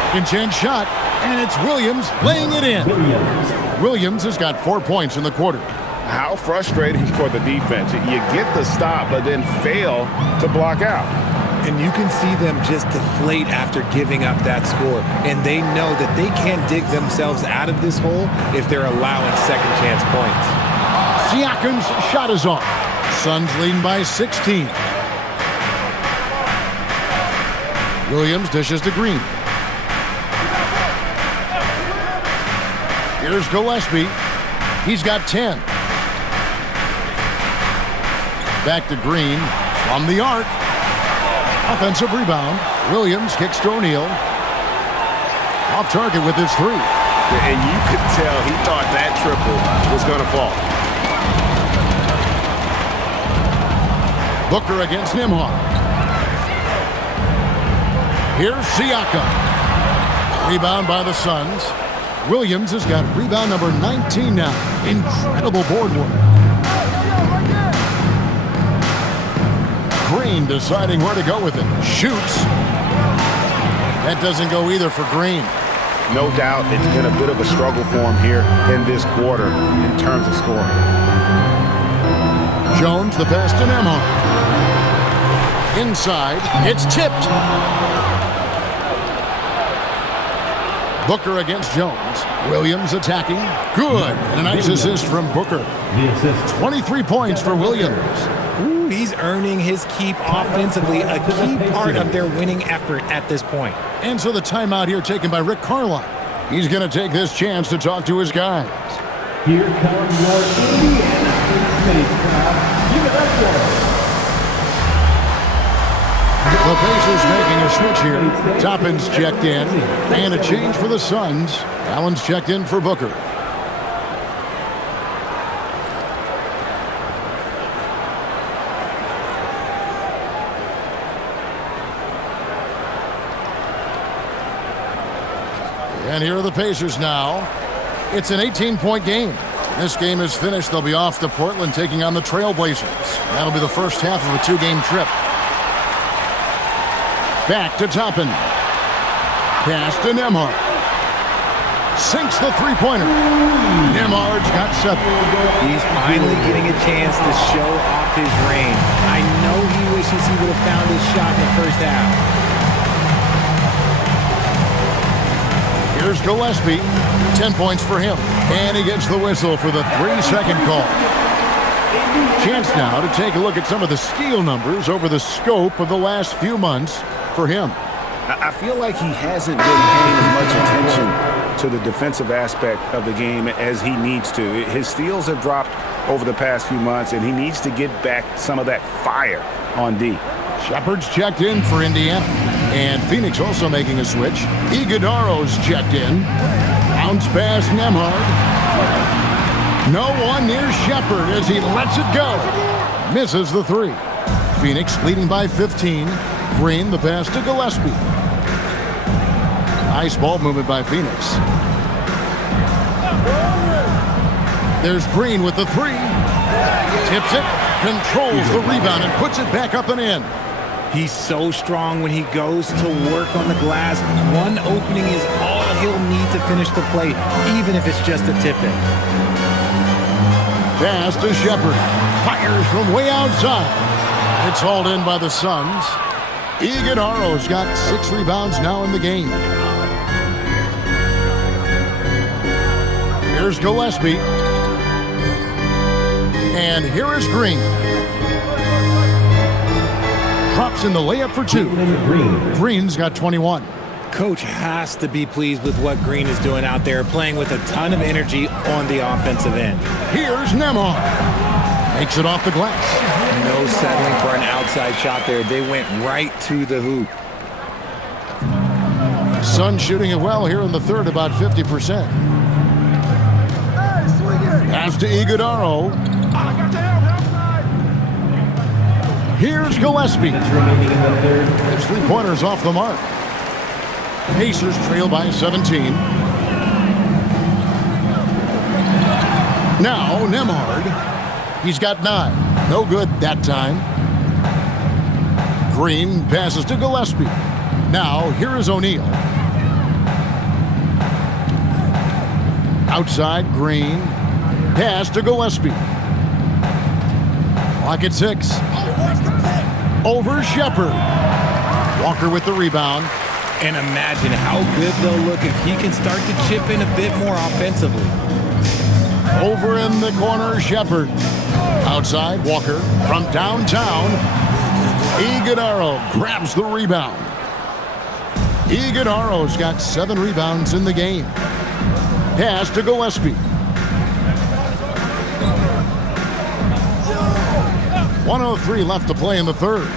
Second chance shot, And it's Williams laying it in. Williams has got 4 points in the quarter. How frustrating for the defense. You get the stop, but then fail to block out. And you can see them just deflate after giving up that score. And they know that they can't dig themselves out of this hole if they're allowing second chance points. Siakam's shot is off. Suns leading by 16. Williams dishes to Green. Here's Gillespie. He's got 10. Back to Green from the arc. Offensive rebound. Williams kicks to O'Neal. Off target with his three. And you could tell he thought that triple was going to fall. Booker against Nembhard. Here's Siakam. Rebound by the Suns. Williams has got rebound number 19 now. Incredible board work. Green deciding where to go with it. Shoots. That doesn't go either for Green. No doubt it's been a bit of a struggle for him here in this quarter in terms of scoring. Jones, the pass to Nembhard. Inside, it's tipped. Booker against Jones. Williams attacking. Good. And a nice assist from Booker. 23 points for Williams. Ooh, he's earning his keep offensively, a key part of their winning effort at this point. And so the timeout here taken by Rick Carlisle. He's going to take this chance to talk to his guys. Here comes your Indiana States crowd. Give it up for The Pacers making a switch here. Toppin's checked in. And a change for the Suns. Allen's checked in for Booker. And here are the Pacers now. It's an 18-point game. This game is finished. They'll be off to Portland taking on the Trailblazers. That'll be the first half of a two-game trip. Back to Toppin. Pass to Nembhard. Sinks the three-pointer. Nembhard's got 7. He's finally getting a chance to show off his range. I know he wishes he would have found his shot in the first half. Here's Gillespie. 10 points for him. And he gets the whistle for the 3-second call. Chance now to take a look at some of the steal numbers over the scope of the last few months for him. I feel like he hasn't been paying as much attention to the defensive aspect of the game as he needs to. His steals have dropped over the past few months, and he needs to get back some of that fire on D. Shepard's checked in for Indiana. And Phoenix also making a switch. Iguodaro's checked in. Bounce pass Nembhard. No one near Shepard as he lets it go. Misses the three. Phoenix leading by 15. Green, the pass to Gillespie. Nice ball movement by Phoenix. There's Green with the three. Tips it, controls the rebound, and puts it back up and in. He's so strong when he goes to work on the glass. One opening is all he'll need to finish the play, even if it's just a tip-in. Pass to Shepard. Fires from way outside. It's hauled in by the Suns. Iguodaro's got 6 rebounds now in the game. Here's Gillespie. And here is Green. Drops in the layup for 2. Green's got 21. Coach has to be pleased with what Green is doing out there, playing with a ton of energy on the offensive end. Here's Nembhard. Makes it off the glass. No settling for an outside shot there. They went right to the hoop. Suns shooting it well here in the third, about 50%. Pass to Iguodaro. Here's Gillespie. His three-pointer's off the mark. Pacers trail by 17. Now Nembhard. He's got 9. No good that time. Green passes to Gillespie. Now here is O'Neal. Outside, Green. Pass to Gillespie. Clock at 6. Over Shepherd. Walker with the rebound. And imagine how good they'll look if he can start to chip in a bit more offensively. Over in the corner, Shepherd. Outside, Walker from downtown. Iguodala grabs the rebound. Iguodala's got 7 rebounds in the game. Pass to Gillespie. 1:03 left to play in the third.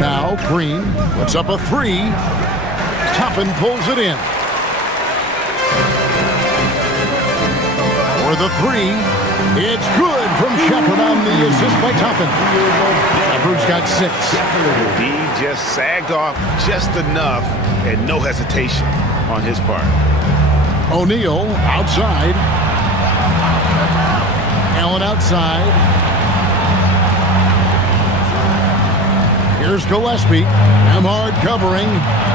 Now Green puts up a 3. Toppin pulls it in. For the 3. It's good from Shepherd on the assist by Toppin. Shepherd's got 6. He just sagged off just enough and no hesitation on his part. O'Neal outside. Allen outside. Here's Gillespie. Emhard covering.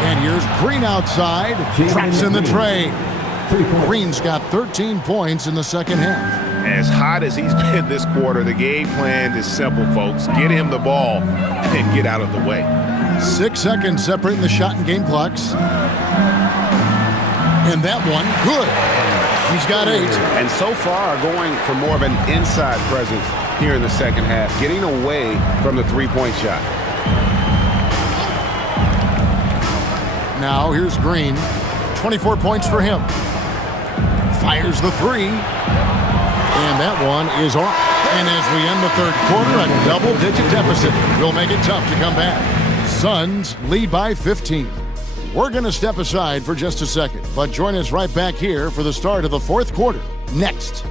And here's Green outside. Traps in the tray. Green's got 13 points in the second half. As hot as he's been this quarter, the game plan is simple, folks. Get him the ball and get out of the way. 6 seconds separating the shot and game clocks. And that one, good. He's got 8. And so far, going for more of an inside presence here in the second half, getting away from the three-point shot. Now here's Green. 24 points for him. Fires the 3. And that one is off. And as we end the third quarter, a double-digit deficit will make it tough to come back. Suns lead by 15. We're going to step aside for just a second, but join us right back here for the start of the fourth quarter next.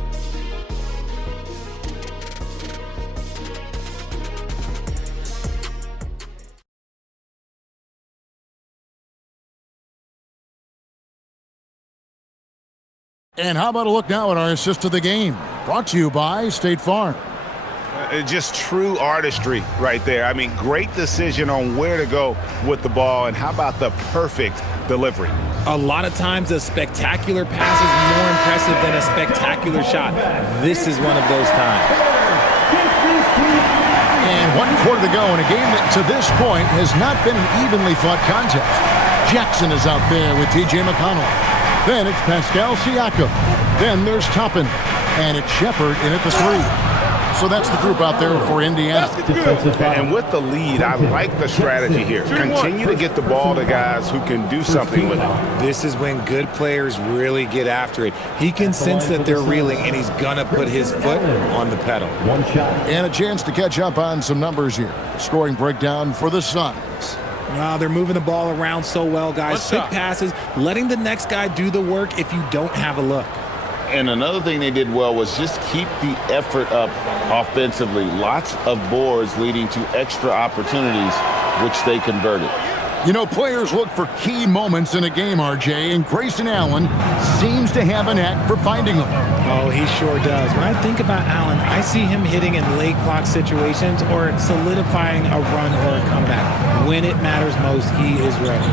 And how about a look now at our assist of the game? Brought to you by State Farm. Just true artistry right there. I mean, great decision on where to go with the ball, and how about the perfect delivery? A lot of times a spectacular pass is more impressive than a spectacular shot. This is one of those times. And 1 quarter to go in a game that to this point has not been an evenly fought contest. Jackson is out there with T.J. McConnell. Then it's Pascal Siakam. Then there's Toppin. And it's Shepherd in at the 3. So that's the group out there for Indiana. And with the lead, I like the strategy here. Continue to get the ball to guys who can do something with it. This is when good players really get after it. He can sense that they're reeling, and he's going to put his foot on the pedal. And a chance to catch up on some numbers here. Scoring breakdown for the Suns. They're moving the ball around so well, guys. Quick passes, letting the next guy do the work if you don't have a look. And another thing they did well was just keep the effort up offensively. Lots of boards leading to extra opportunities, which they converted. You know, players look for key moments in a game, RJ, and Grayson Allen seems to have a knack for finding them. Oh, he sure does. When I think about Allen, I see him hitting in late clock situations or solidifying a run or a comeback. When it matters most, he is ready.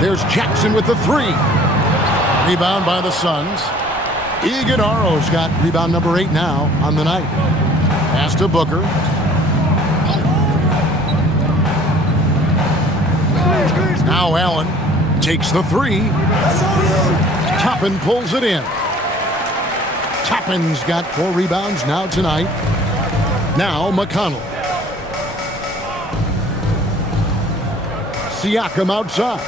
There's Jackson with the 3. Rebound by the Suns. Iguodala's got rebound number 8 now on the night. Pass to Booker. Now Allen takes the 3. Toppin pulls it in. Toppin's got 4 rebounds now tonight. Now McConnell. Siakam outside.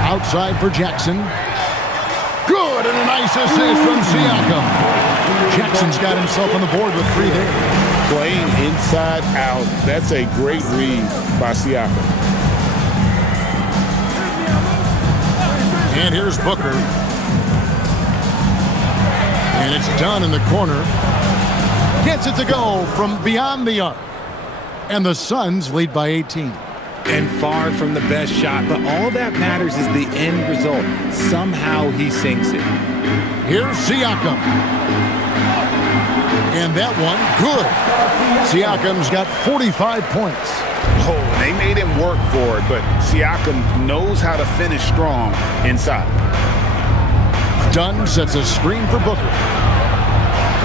Outside for Jackson. Good, and a nice assist from Siakam. Jackson's got himself on the board with 3 there. Playing inside out, that's a great read by Siakam. And here's Booker. And it's done in the corner. Gets it to go from beyond the arc. And the Suns lead by 18. And far from the best shot, but all that matters is the end result. Somehow he sinks it. Here's Siakam. And that one, good. Siakam's got 45 points. Oh, they made him work for it, but Siakam knows how to finish strong inside. Dunn sets a screen for Booker.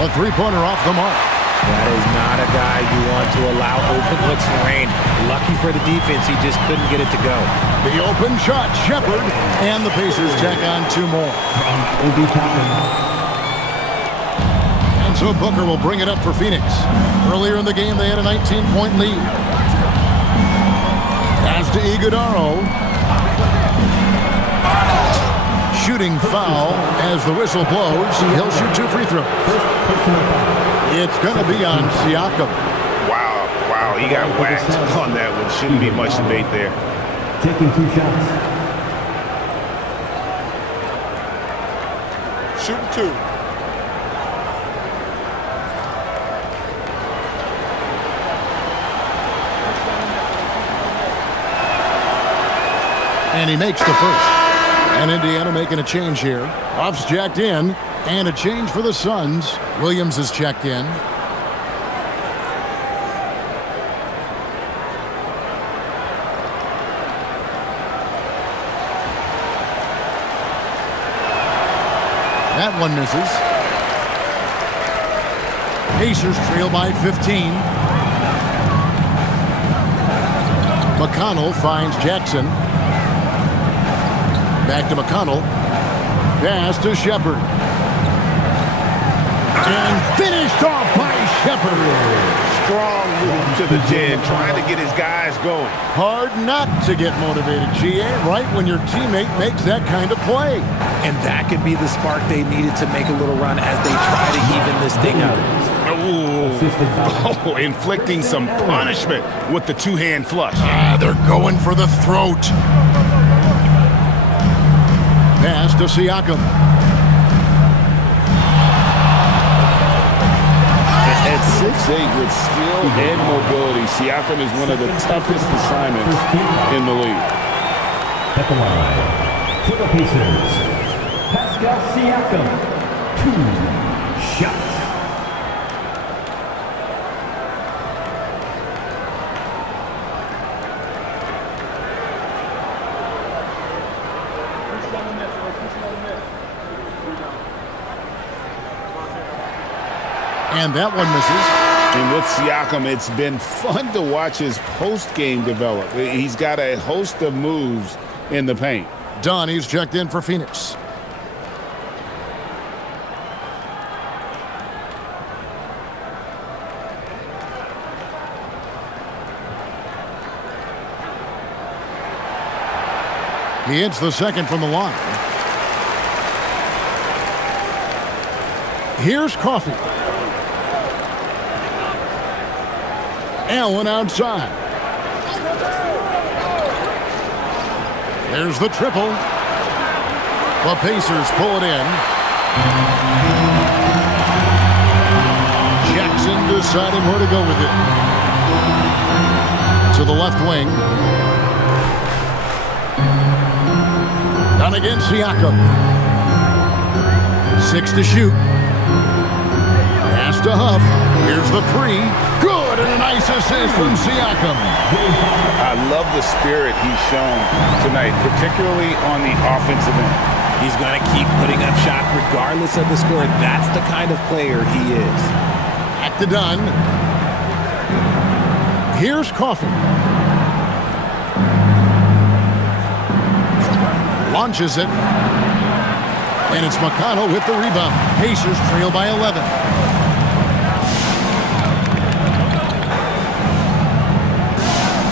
A three-pointer off the mark. That is not a guy you want to allow open looks for range. Lucky for the defense, he just couldn't get it to go. The open shot, Shepard, and the Pacers tack on 2 more. And so Booker will bring it up for Phoenix. Earlier in the game, they had a 19-point lead. Pass to Iguodaro. Shooting foul as the whistle blows. He'll shoot 2 free throws. It's going to be on Siakam. Wow, he got whacked on that one. Shouldn't be much debate there. Taking 2 shots. Shooting 2. And he makes the first. And Indiana making a change here. Off's jacked in. And a change for the Suns. Williams is checked in. That one misses. Pacers trail by 15. McConnell finds Jackson. Back to McConnell. Pass to Shepard. And finished off by Shepard. Strong move to the 10, trying to get his guys going. Hard not to get motivated, GA, right when your teammate makes that kind of play. And that could be the spark they needed to make a little run as they try to even this thing out. Oh, inflicting some punishment with the 2-hand flush. They're going for the throat. Pass to Siakam. At 6'8", with skill and mobility, Siakam is one of the toughest assignments in the league. At the line, for the Pacers, Pascal Siakam, 2 shots. And that one misses. And with Siakam, it's been fun to watch his post-game develop. He's got a host of moves in the paint. Dunn, he's checked in for Phoenix. He hits the second from the line. Here's Coffey. Allen outside. There's the triple. The Pacers pull it in. Jackson deciding where to go with it. To the left wing. Down against Siakam. 6 to shoot. Pass to Huff. Here's the 3. Good, and a nice assist from Siakam. I love the spirit he's shown tonight, particularly on the offensive end. He's going to keep putting up shots regardless of the score. That's the kind of player he is. Back to Dunn. Here's Coffey. Launches it. And it's McConnell with the rebound. Pacers trail by 11.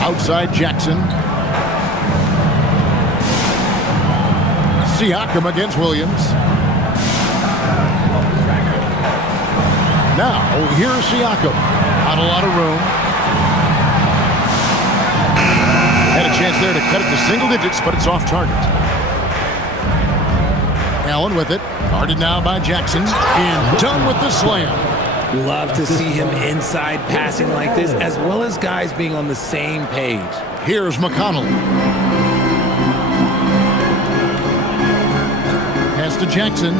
Outside Jackson. Siakam against Williams. Now, here's Siakam. Not a lot of room. Had a chance there to cut it to single digits, but it's off target. Allen with it. Guarded now by Jackson. And done with the slam. Love to see him inside passing like this, as well as guys being on the same page. Here's McConnell. Pass to Jackson.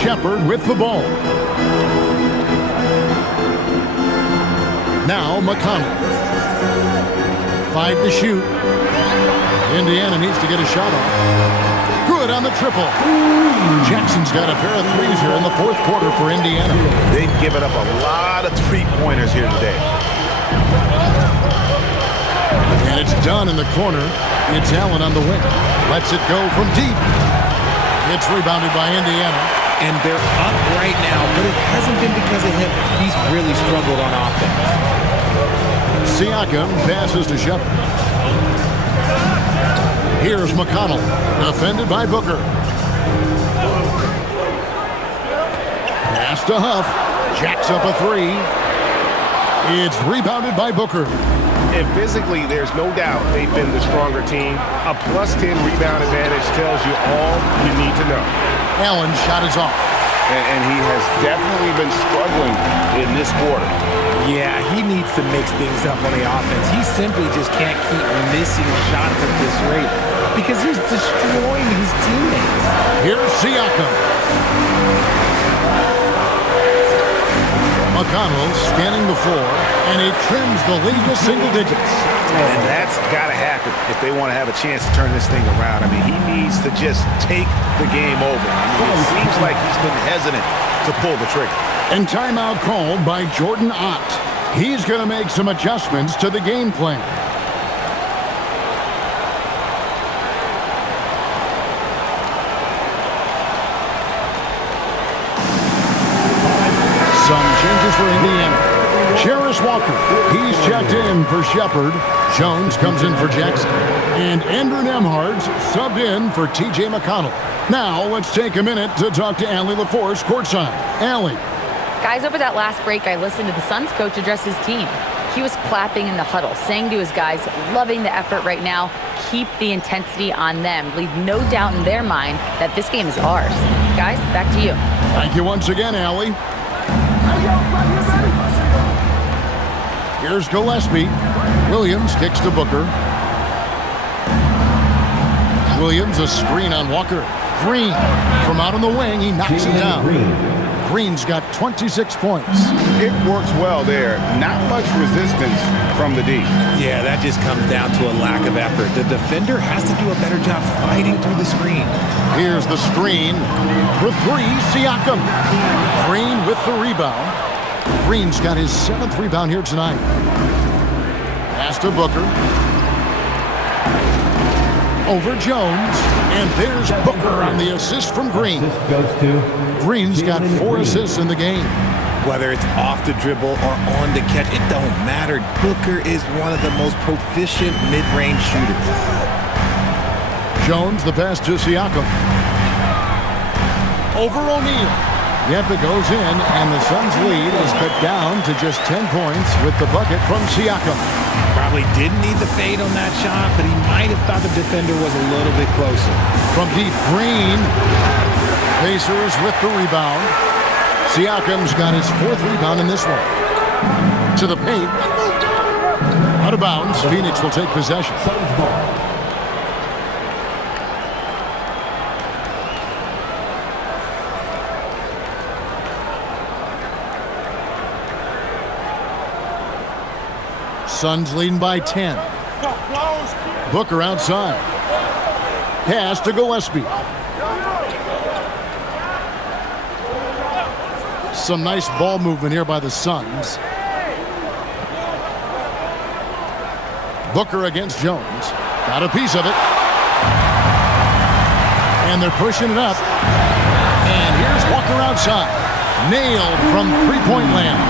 Shepard with the ball. Now McConnell. 5 to shoot. Indiana needs to get a shot off. Good on the triple. Jackson's got a pair of threes here in the fourth quarter for Indiana. They've given up a lot of three-pointers here today. And it's done in the corner. It's Allen on the wing. Lets it go from deep. It's rebounded by Indiana. And they're up right now, but it hasn't been because of him. He's really struggled on offense. Siakam passes to Shepard. Here's McConnell, defended by Booker. Pass to Huff. Jacks up a three. It's rebounded by Booker. And physically, there's no doubt they've been the stronger team. A +10 rebound advantage tells you all you need to know. Allen's shot is off. And he has definitely been struggling in this quarter. Yeah, he needs to mix things up on the offense. He simply just can't keep missing shots at this rate because he's destroying his teammates. Here's Siakam. McConnell scanning the floor, and he trims the lead to single digits. And that's got to happen if they want to have a chance to turn this thing around. I mean, he needs to just take the game over. I mean, it seems like he's been hesitant to pull the trigger. And timeout called by Jordan Ott. He's going to make some adjustments to the game plan. Some changes for Indiana. Cherish Walker, he's checked in for Shepard. Jones comes in for Jackson. And Andrew Nembhard's subbed in for T.J. McConnell. Now, let's take a minute to talk to Allie LaForce courtside. Allie. Guys, over that last break, I listened to the Suns coach address his team. He was clapping in the huddle, saying to his guys, loving the effort right now, keep the intensity on them. Leave no doubt in their mind that this game is ours. Guys, back to you. Thank you once again, Allie. Here's Gillespie. Williams kicks to Booker. Williams a screen on Walker. Green from out on the wing. He knocks it down. Green's got 26 points. It works well there. Not much resistance from the D. Yeah, that just comes down to a lack of effort. The defender has to do a better job fighting through the screen. Here's the screen for three. Siakam. Green with the rebound. Green's got his 7th rebound here tonight. Pass to Booker. Over Jones. And there's Booker on the assist from Green. Green's got 4 assists in the game. Whether it's off the dribble or on the catch, it don't matter. Booker is one of the most proficient mid-range shooters. Jones, the pass to Siakam. Over O'Neal. Yep, it goes in, and the Suns' lead is cut down to just 10 points with the bucket from Siakam. Probably didn't need the fade on that shot, but he might have thought the defender was a little bit closer. From deep, Green. Pacers with the rebound. Siakam's got his 4th rebound in this one. To the paint. Out of bounds. Phoenix will take possession. Suns leading by 10. Booker outside. Pass to Gillespie. Some nice ball movement here by the Suns. Booker against Jones. Got a piece of it. And they're pushing it up. And here's Walker outside. Nailed from three-point land.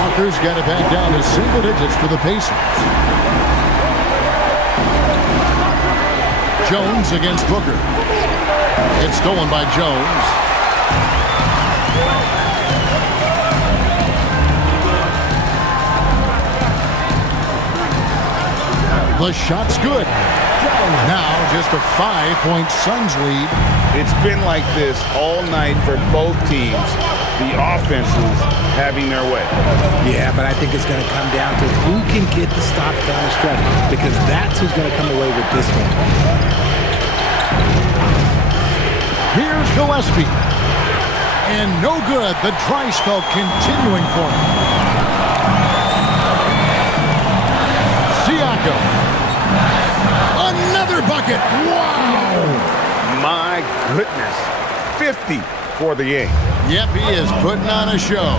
Walker's got it back down to single digits for the Pacers. Jones against Booker. It's stolen by Jones. The shot's good. Now just a 5-point Suns lead. It's been like this all night for both teams. The offenses having their way. Yeah, but I think it's going to come down to who can get the stops down the stretch, because that's who's going to come away with this one. Here's Gillespie. And no good. The dry spell continuing for him. bucket. Wow! My goodness. 50 for the game. Yep, he is putting on a show.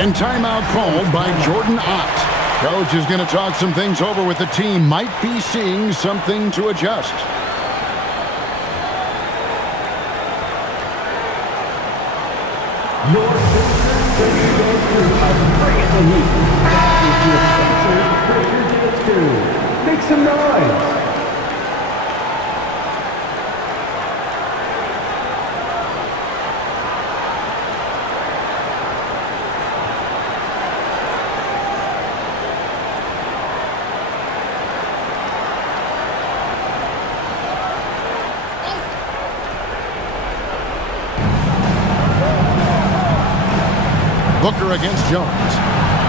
And timeout called by Jordan Ott. Coach is going to talk some things over with the team. Might be seeing something to adjust. Your Sixers Richard Dance are bringing the heat. That is your Sixers Richard Dance. Make some noise. Booker against Jones.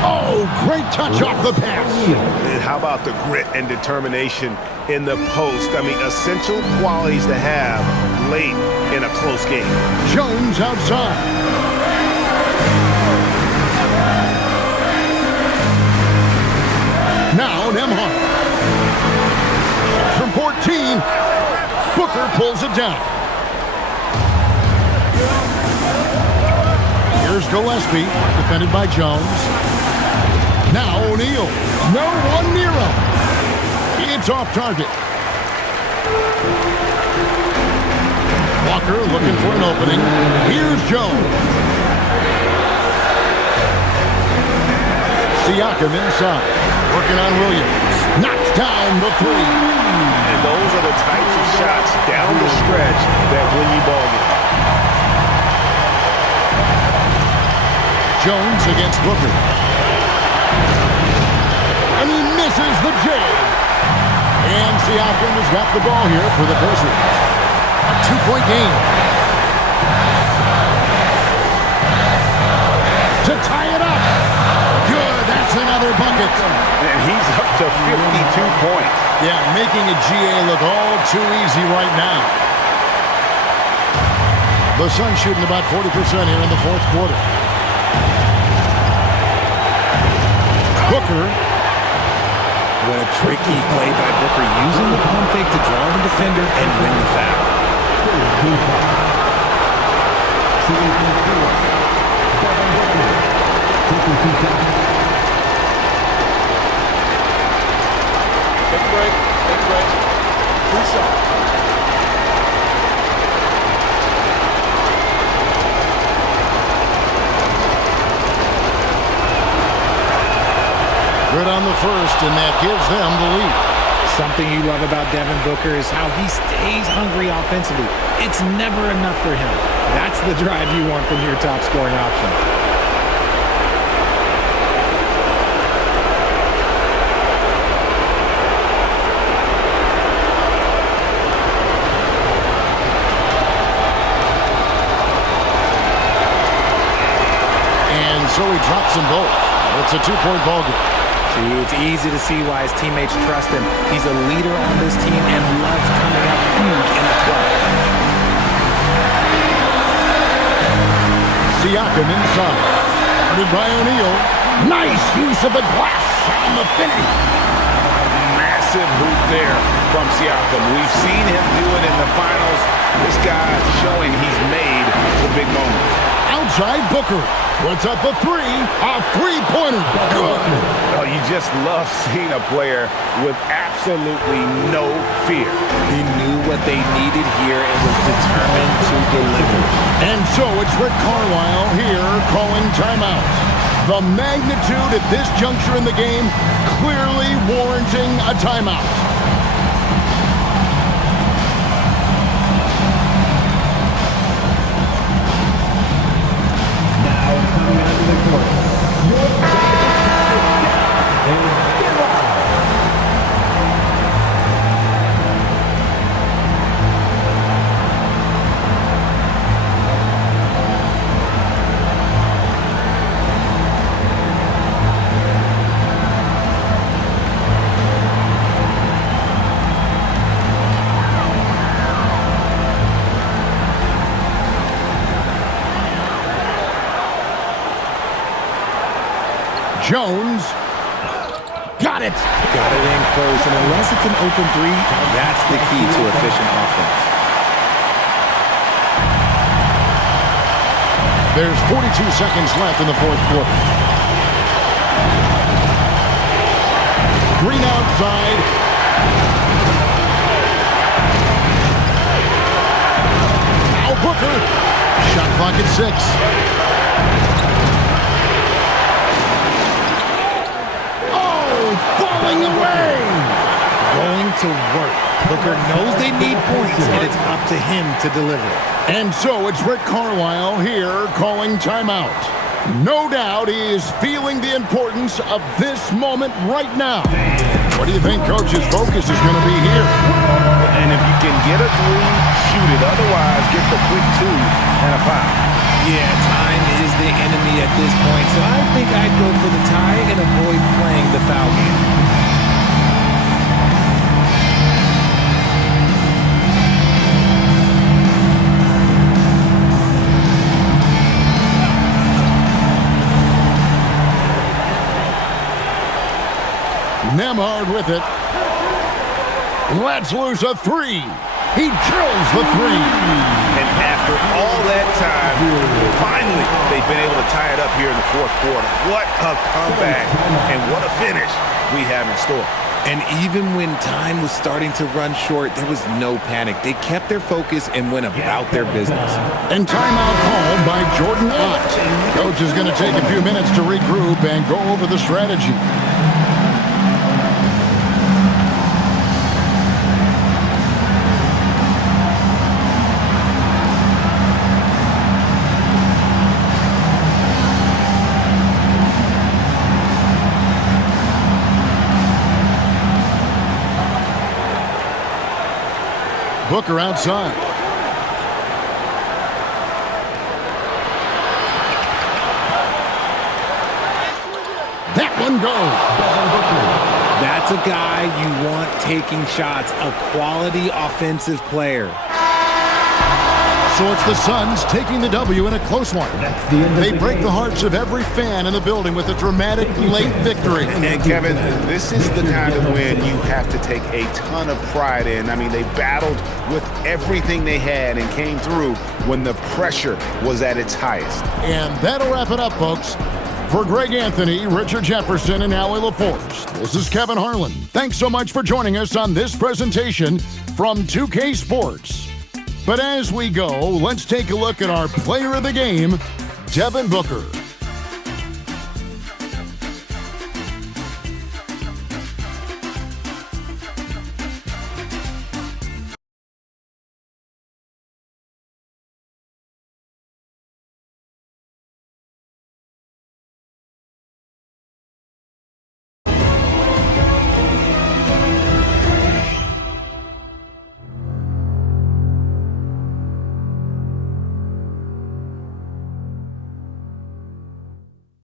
Oh, great touch off the pass. And how about the grit and determination in the post? I mean, essential qualities to have late in a close game. Jones outside. Now Nembhard. From 14, Booker pulls it down. Here's Gillespie, defended by Jones. Now O'Neal. No one near him. It's off target. Walker looking for an opening. Here's Jones. Siakam inside. Working on Williams. Knocks down the three. And those are the types of shots down the stretch that win you ball games. Jones against Booker. And he misses the J. And Siakam has got the ball here for the Pistons. A 2-point game. To tie it up. Good. That's another bucket. And he's up to 52 points. Yeah, making a GA look all too easy right now. The Suns shooting about 40% here in the fourth quarter. Booker. What a tricky play by Booker, using the pump fake to draw the defender and win the foul. Take a break. Take a break. 2 shots. Good on the first, and that gives them the lead. Something you love about Devin Booker is how he stays hungry offensively. It's never enough for him. That's the drive you want from your top scoring option. And so he drops them both. It's a 2-point ball game. It's easy to see why his teammates trust him. He's a leader on this team and loves coming up huge in the clutch. Siakam inside. Guarded by O'Neal. Nice use of the glass on the finish. Massive hoop there from Siakam. We've seen him do it in the finals. This guy showing he's made the big moments. Outside Booker. Puts up a three. A three-pointer. Good. Oh, you just love seeing a player with absolutely no fear. He knew what they needed here and was determined to deliver. And so it's Rick Carlisle here calling timeout. The magnitude at this juncture in the game clearly warranting a timeout. Coming out of the court, your and get out. Jones got it. Got it in close, and unless it's an open three, that's the key to efficient offense. There's 42 seconds left in the fourth quarter. Green outside. Now Booker. Shot clock at 6. Oh, falling away. Going to work. Booker knows they need points, and it's up to him to deliver. And so it's Rick Carlisle here calling timeout. No doubt he is feeling the importance of this moment right now. What do you think Coach's focus is going to be here? And if you can get a 3, shoot it. Otherwise, get the quick 2 and a foul. Yeah, time is the enemy at this point, so I think I'd go for the tie and avoid playing the foul game. Nemhard with it. Lets loose a 3. He drills the 3. And after all that time, finally, they've been able to tie it up here in the fourth quarter. What a comeback and what a finish we have in store. And even when time was starting to run short, there was no panic. They kept their focus and went about their business. And timeout called by Jordan Ott. Coach is going to take a few minutes to regroup and go over the strategy. Booker outside. That one goes. That's a guy you want taking shots, a quality offensive player. So it's the Suns taking the W in a close one. They break the hearts of every fan in the building with a dramatic late victory. And Kevin, this is the kind of win you have to take a ton of pride in. I mean, they battled with everything they had and came through when the pressure was at its highest. And that'll wrap it up, folks. For Greg Anthony, Richard Jefferson, and Allie LaForce, this is Kevin Harlan. Thanks so much for joining us on this presentation from 2K Sports. But as we go, let's take a look at our player of the game, Devin Booker.